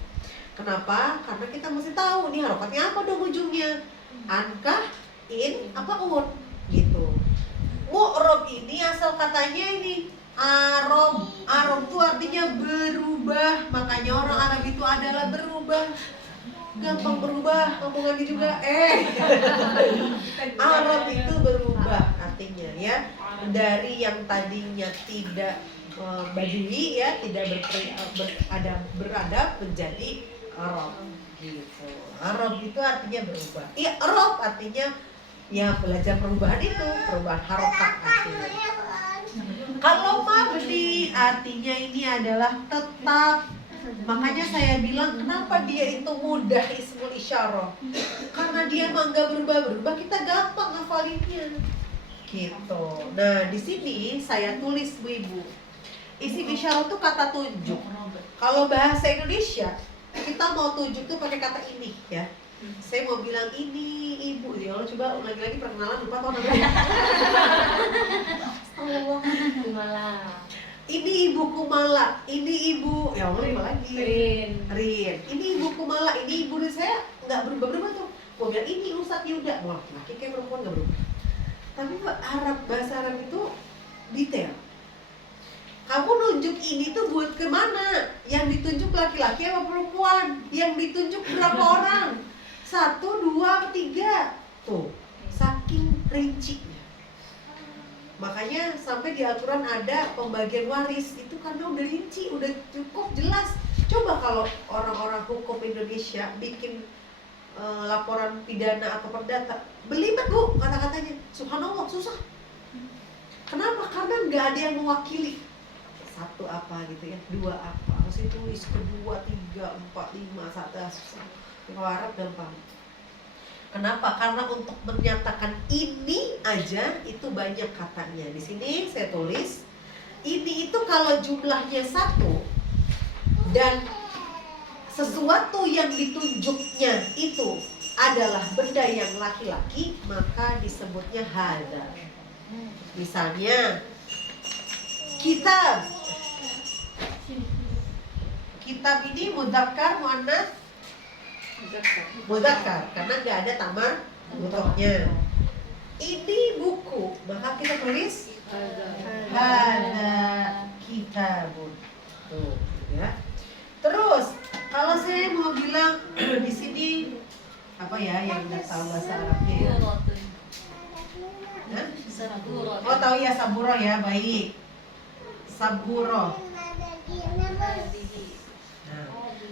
Kenapa? Karena kita mesti tahu nih harokatnya apa dong ujungnya. Ankah, in, apa un gitu. Mu'rab ini asal katanya ini Arab. Arab itu artinya berubah. Makanya orang Arab itu adalah berubah. gampang berubah ngomongannya juga. Arab itu berubah artinya ya, dari yang tadinya tidak badui ya, tidak beradab menjadi Arab gitu. Arab itu artinya berubah. Iya, Arab artinya ya belajar perubahan itu, perubahan harokat artinya. Kalau mabni artinya ini adalah tetap. Makanya saya bilang kenapa dia itu mudah ismul isyarah. Karena dia mangga berubah-berubah, kita gampang ngafalinnya. Gitu. Nah, di sini saya tulis Bu Ibu. Isim isyarah itu kata tunjuk. Kalau bahasa Indonesia, kita mau tunjuk tuh pakai kata ini ya. Saya mau bilang ini ibu, ya Allah, coba lagi-lagi perkenalan lupa kok namanya. Kumala. Ini ibu Kumala, ini ibu, ya Allah lupa lagi. Rin. Ini ibu Kumala, ini ibu saya nggak berubah-berubah tuh. Mau bilang ini Ustadz Yuda, wah laki kayak perempuan nggak berubah. Tapi bahasa Arab itu detail. Kamu nunjuk ini tuh buat kemana? Yang ditunjuk laki-laki apa perempuan? Yang ditunjuk berapa orang? 1, 2, 3. Tuh, saking rincinya. Makanya sampai di Al-Quran ada pembagian waris. Itu karena udah rinci, udah cukup jelas. Coba kalau orang-orang hukum Indonesia bikin laporan pidana atau perdata, belibet Bu kata-katanya. Subhanallah, susah. Kenapa? Karena nggak ada yang mewakili. 1 apa gitu ya, 2 apa, mesti tulis kedua, 3, 4, 5, 1. Kalau Arab gampang. Kenapa? Karena untuk menyatakan ini aja itu banyak katanya. Di sini saya tulis ini itu kalau jumlahnya 1 dan sesuatu yang ditunjuknya itu adalah benda yang laki-laki, maka disebutnya hada. Misalnya kitab. Kitab ini mudzakkar, muannats, mudzakkar karena nggak ada tamar mudhofnya. Ini buku, maka kita tulis hada kitabun. Tuh, ya. Terus kalau saya mau bilang di sini apa ya yang nggak tahu bahasa Arabnya ya? Oh tahu ya, saburoh ya, baik. Saburoh.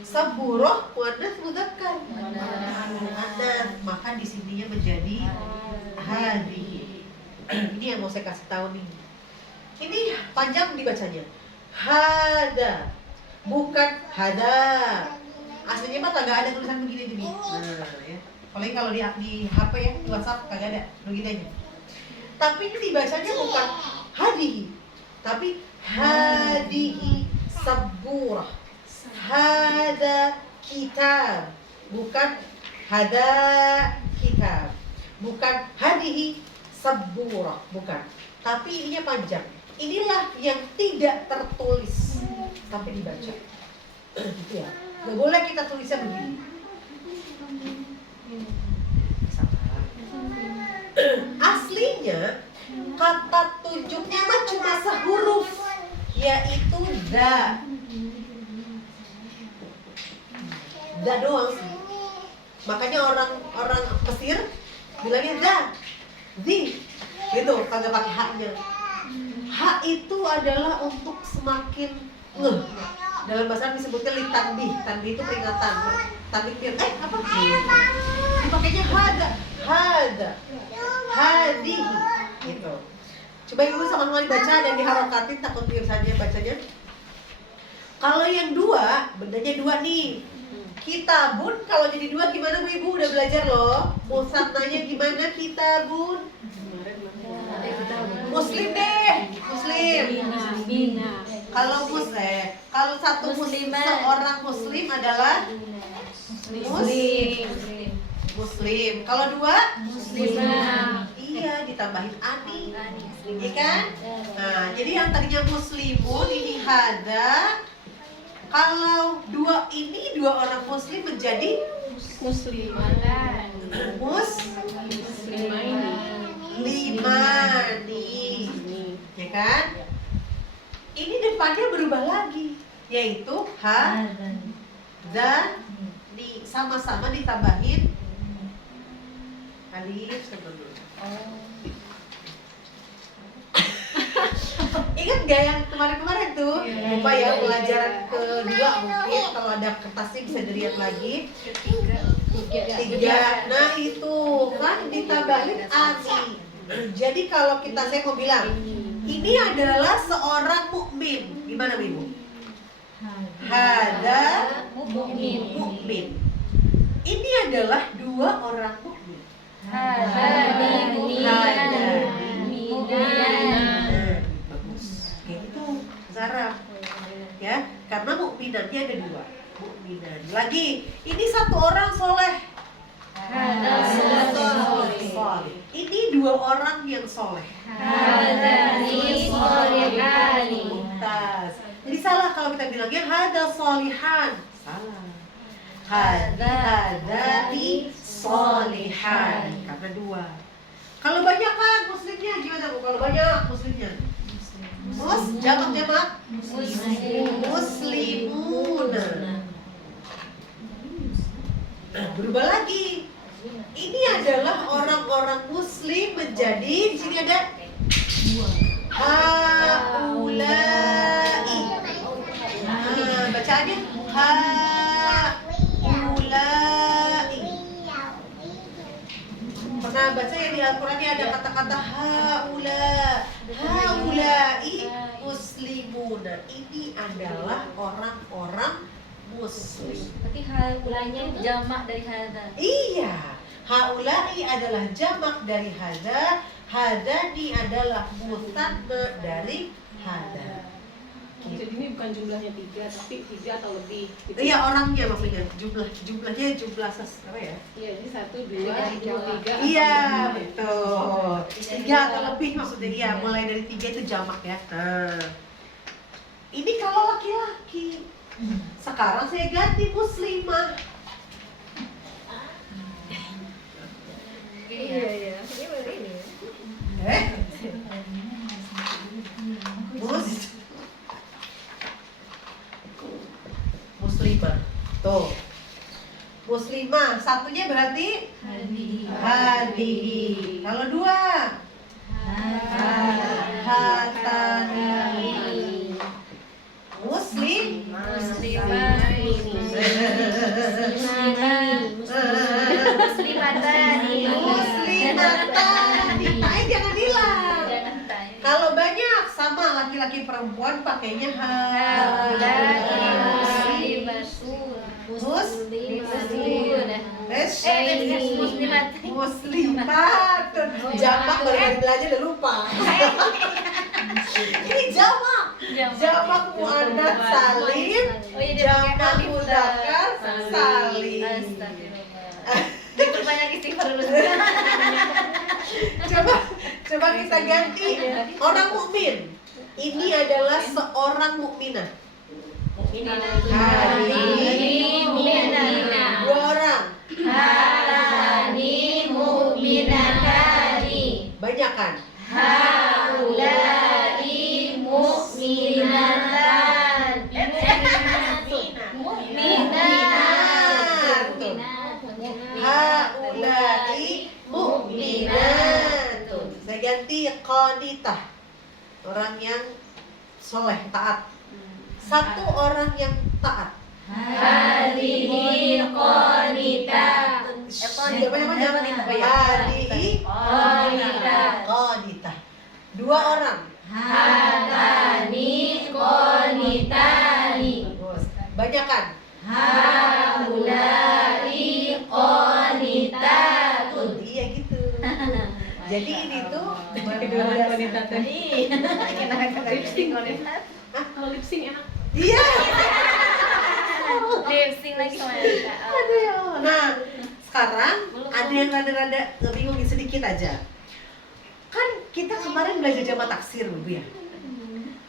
Saburoh muannats mudzakkar. Muannats, maka di sininya menjadi hadhihi. Ini yang mau saya kasih tahu nih. Ini panjang dibacanya. Hada, bukan hada. Aslinya mah kagak ada tulisan begini jadi. Nah, ya. Apalagi kalau di HP ya, di WhatsApp kagak ada begini aja. Tapi ini dibacanya bukan hadhihi, tapi hadihi saburah. Hada kitab, bukan hada kitab, bukan hadihi saburah, bukan. Tapi ininya panjang. Inilah yang tidak tertulis tapi dibaca. Gitu ya. Gak boleh kita tulisnya begini. Aslinya kata tunjuknya mah cuma sehuruf, yaitu da. Da doang sih. Makanya orang Mesir bilangnya da, di, gitu, kagak pakai haknya. Hak itu adalah untuk semakin ngeh. Dalam bahasa Arab disebutnya litanbih. Tanbih itu peringatan. Tanbih apa? Dipakainya hada, hadihi, gitu. Coba ibu sama-sama dibaca dan diharokatin, takut biasanya bacanya. Kalau yang 2, bendanya 2 nih. Kitabun kalau jadi 2 gimana Bu Ibu? Udah belajar loh. Musannanya gimana kitabun? Muslim deh, muslim. Kalau kalau satu seorang muslim adalah muslim. Kalau 2 muslimah. Iya, ditambahin ani. Iya kan? Nah, jadi yang tadinya muslimun ini hada. Kalau 2 ini 2 orang muslim menjadi musliman. Limani, ya kan? Ini depannya berubah lagi, yaitu ha dan Hadani sama-sama ditambahin alif sama nun. Ingat gak yang kemarin-kemarin tuh? Lupa ya, pelajaran kedua mungkin kalau ada kertasnya bisa dilihat lagi. Tiga. Nah itu kan ditambahin ani. Jadi kalau saya mau bilang ini adalah seorang mukmin, gimana Ibu? Hada mukmin. Ini adalah dua orang mukmin. Bagus. Kayak gitu, Zara. Ya, karena mukminannya ada dua. Mukminan. Lagi, ini satu orang soleh. Soleh. Ini dua orang yang soleh. Mumtaz. Jadi salah kalau kita bilangnya hada solihan. Salah. Hadani solihan. Karena dua. Kalau banyak kan muslimnya gimana Bu? Kalau banyak muslimnya? Jamak muslimuna. Nah, berubah lagi. Ini adalah orang-orang muslim menjadi di sini ada haulai. Nah, bacaannya haulai. Pernah baca ya di Al-Qur'an ada kata-kata haulai muslimuna. Ini adalah orang-orang muslim. Berarti haulanya jamak dari hada. Iya, haulai adalah jamak dari hada, hadani adalah mutanna dari hada. Jadi ini bukan jumlahnya 3, tapi 3 atau lebih. Gitu. Iya, orangnya maksudnya jumlahnya jumlah apa ya? Iya, ini 1, 2, 3. Iya, betul. 3 atau lebih maksudnya. Iya, mulai dari 3 itu jamak ya. Nah, ini kalau laki-laki. Sekarang saya ganti muslimah. Iya. Ini baru ini. Muslimah. Tuh. Muslimah, satunya berarti hadihi. Kalau dua hatani. Muslimatani. Tai jangan hilang. Kalau banyak sama laki-laki perempuan pakainya muslimat. Jamak baru dari belajar udah lupa. Ini jamak. Jamak muannats salim, jamak mudzakkar salim. Diperbanyak istighfar dulu. Coba kita ganti orang mukmin. Ini adalah seorang mukminah. Hadani mukminah. Dua orang. Hadani mu'minatani. Banyak kan? Haulai mu'minatan. Haulai mu'minatun. Saya ganti qanitah. Orang yang soleh, taat. Satu orang yang taat. Hadihi qanitah. Hadihi qanitah. Dua orang. Hadani qanitani. Bagus. Banyak kan? Haulai qanitatun. Iya gitu. Jadi ini tuh Wanita tadi. Lipsing. Kalau lipsing enak. iya. Lipsing lagi sama Eka. Aduh ya Allah. Nah, sekarang ada yang rada-rada ngebingungin sedikit aja. Kan kita kemarin belajar jamak taksir, Bu ya.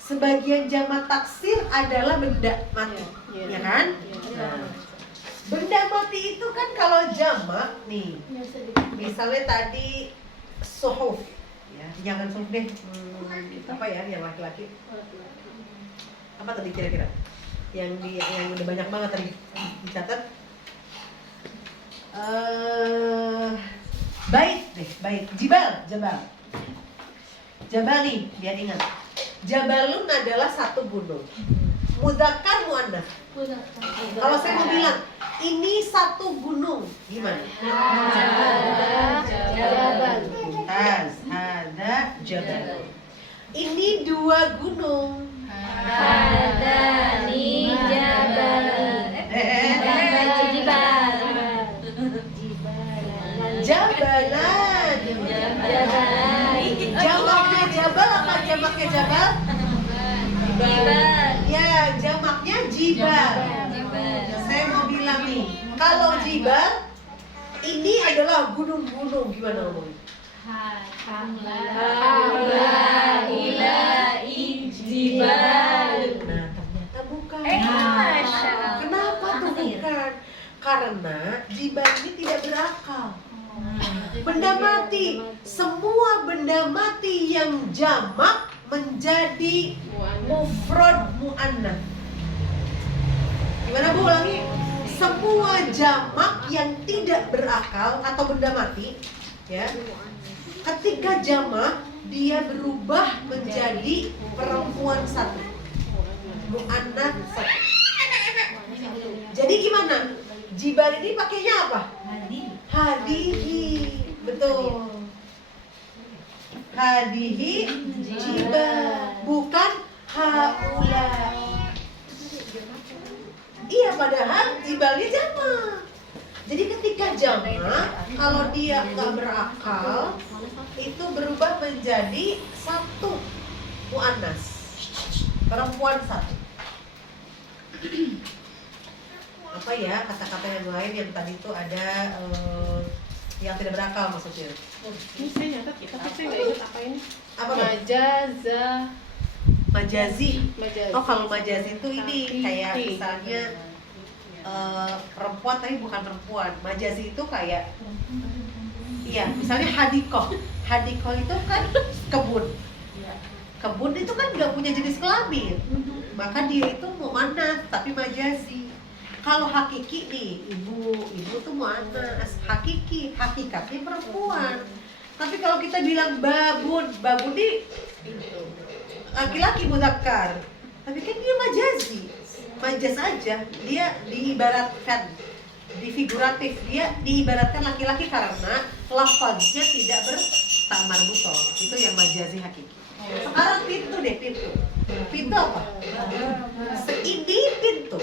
Sebagian jamak taksir adalah benda mati, ya kan? Nah, benda mati itu kan kalau jamak nih, misalnya tadi suhuf, ya jangan suhuf deh, apa ya yang laki-laki? Apa tadi kira-kira? Yang udah banyak banget tadi dicatat? Bait deh, bait. Jibal, jabal. Jabali, biar ingat. Jabalun adalah satu gunung. Mudzakkar muannats. Kalau saya mau bilang ini satu gunung, gimana? Jabal. Mumtaz, hada jabal. Ini dua gunung. Hadani jabali. Jabalan. Jamaknya jabal apa jamaknya jabal? Jibal. Ya, jamaknya jibal. Saya mau bilang nih, kalau jibal ini adalah gunung-gunung, gimana ngomongnya? Haulai jibal. Nah, ternyata bukan. Masya Allah. Kenapa tuh bukan? Karena jibal ini tidak berakal. Benda mati, semua benda mati yang jamak menjadi mufrad muannats. Gimana Bu ulangi? Semua jamak yang tidak berakal atau benda mati, ya. Ketika jamak dia berubah menjadi perempuan satu, muannats satu. Jadi gimana? Jibal ini pakainya apa? Hadihi, betul. Hadihi jibal, bukan haula. Iya, padahal jibalnya jamak. Jadi ketika jamak, kalau dia nggak berakal, itu berubah menjadi satu, muannats, perempuan satu. Apa ya kata-kata yang lain yang tadi itu ada yang tidak berakal maksudnya? Ini saya nyatet ya, tapi saya nggak ingat apa ini. Apa Bang? Majazi. Oh, kalau majazi itu ini kayak misalnya perempuan tapi bukan perempuan. Majazi itu kayak, iya, misalnya hadikoh. Hadikoh itu kan kebun. Kebun itu kan nggak punya jenis kelamin, maka dia itu muannats tapi majazi. Kalau hakiki nih, ibu tuh muannats, hakikatnya perempuan. Tapi kalau kita bilang babun ini laki-laki mudzakkar, tapi kan dia majaz aja, dia diibaratkan, difiguratif, dia diibaratkan laki-laki karena lafaznya tidak bertamar butol, itu yang majazi hakiki. Sekarang pintu deh, pintu apa? Ini pintu.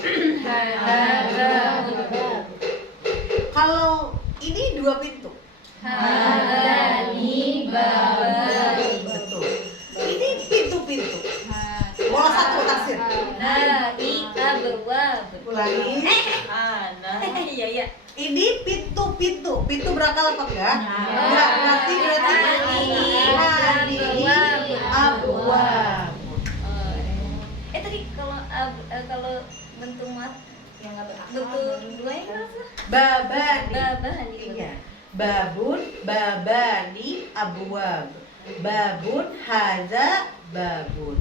Kalau ini dua pintu. Hadani babal. Betul. Ini pintu-pintu. Bola satu taksir. Hadani abwab. Ulangi. Iya. Ini pintu-pintu. Pintu berakal apa enggak? Enggak. Berarti hani abwab. Tadi kalau bentuk mat yang nggak berakal. bentuk dua yang apa? Babani. Babani. Iya. Babun, babani, abwab. Babun, hadza, babun.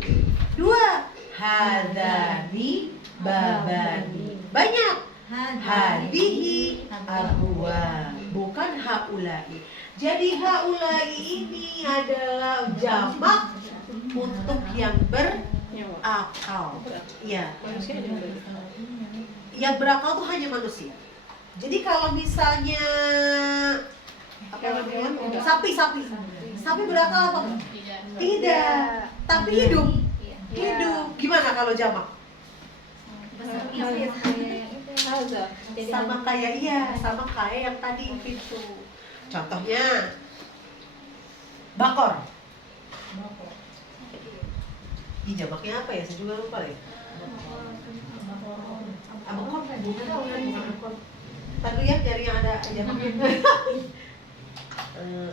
Dua. Hadani, babani. Banyak. Hadihi, abwab. Bukan haulai. Jadi haulai ini adalah jamak untuk yang berakal. Iya. Manusia ada yang berakal. Yang berakal tuh hanya manusia. Jadi kalau misalnya apa namanya? Sapi berakal apa? Tidak. Tapi hidup. Hidup. Gimana kalau jamak? Sama kayak yang tadi itu. Contohnya bakor. Di jamaknya apa ya? Saya juga lupa ya. Bakor bukan bakor. Tadi ya dari yang ada jamaknya.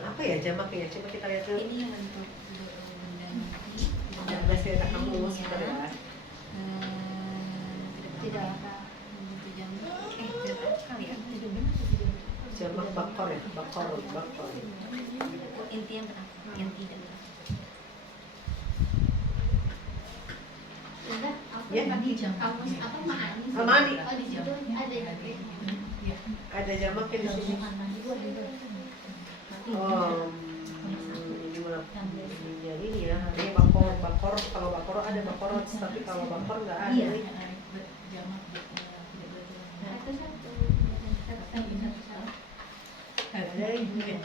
Apa ya jamaknya? Coba kita lihat dulu. Ini yang bentuk benda mati. Dan bahasa kamu sebentar ya. Tidak bentuk jamak. Berakal ya. Tidak benar. Jamak bakor ya, bakor. Intinya berakal, yang tidak berakal. Ya. Kamus apa Ma'ani? Ma'ani. Oh, di situ ada. Iya. Ada jamaknya di sini. Oh, gimana? Ya ini ya, ini bakor. Kalau bakor ada bakorot, tapi kalau bakor nggak ada. Iya. Nih. Jamak. Ada ini.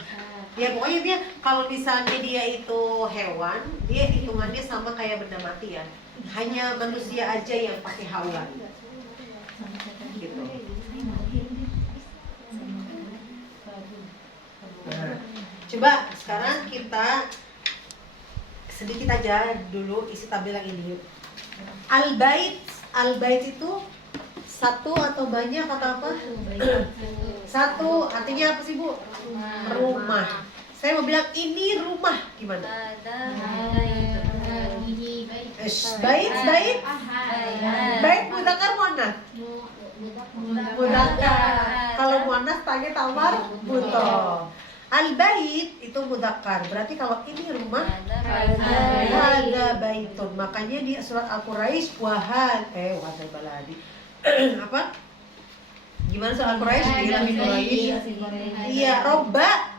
Ya pokoknya dia kalau misalnya dia itu hewan, dia hitungannya sama kayak benda mati ya. Hanya manusia aja yang pakai hawan. Gitu. Nah, coba sekarang kita sedikit aja dulu isi tabel yang ini yuk. Al-bait itu satu atau banyak atau apa? Satu, artinya apa sih Bu? Rumah. Saya mau bilang ini rumah gimana? Bait bait mudzakkar muannas. Mudzakkar. Kalau muannas tanya tamar buto. Al-bait itu mudzakkar. Berarti kalau ini rumah ada baitun. Makanya di surat Al-Quraisy wahal baladi. Apa? Gimana surat Al-Quraisy? Iya, robba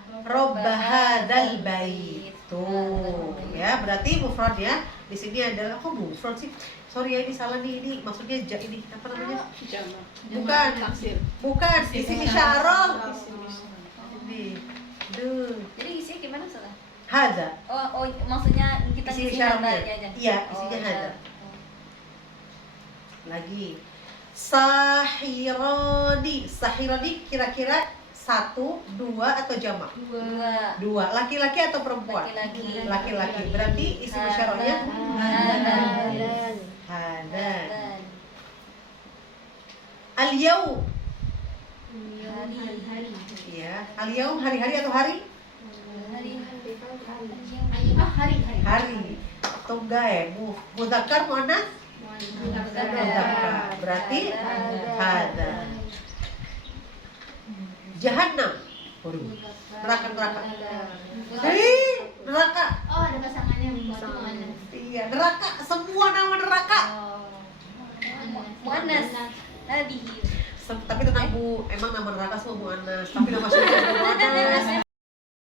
hadzal bait. Tuh, ya berarti mufrad ya. Di sini adalah kok mufrad sih? Sorry ya ini salah nih, ini maksudnya ini apa namanya? Jamak. Bukan. Taksir. Bukan, isim isyarah. Isim isyarah. Ini. Duh. Jadi isinya gimana salah? Hadza. Oh, maksudnya kita Isim isi isyarahnya. hadanya aja. Iya, isinya hadza. Lagi. Sahirani kira-kira 1, 2 atau jamak? 2. Laki-laki atau perempuan? Laki-laki. Berarti isim isyarahnya hadan. Al-yaum. Ya, al-yaum hari-hari atau hari? Hari. Tunggal. Mudzakkar muannas? Mudzakkar. Berarti hadan. Jahannam. Neraka. Neraka. Oh, ada pasangannya pasangannya. Iya, neraka. Semua nama neraka. Muannas. Nabi. Tapi tenang Bu, emang nama neraka semua Bu Anas. Tapi nama surga Bu Anas.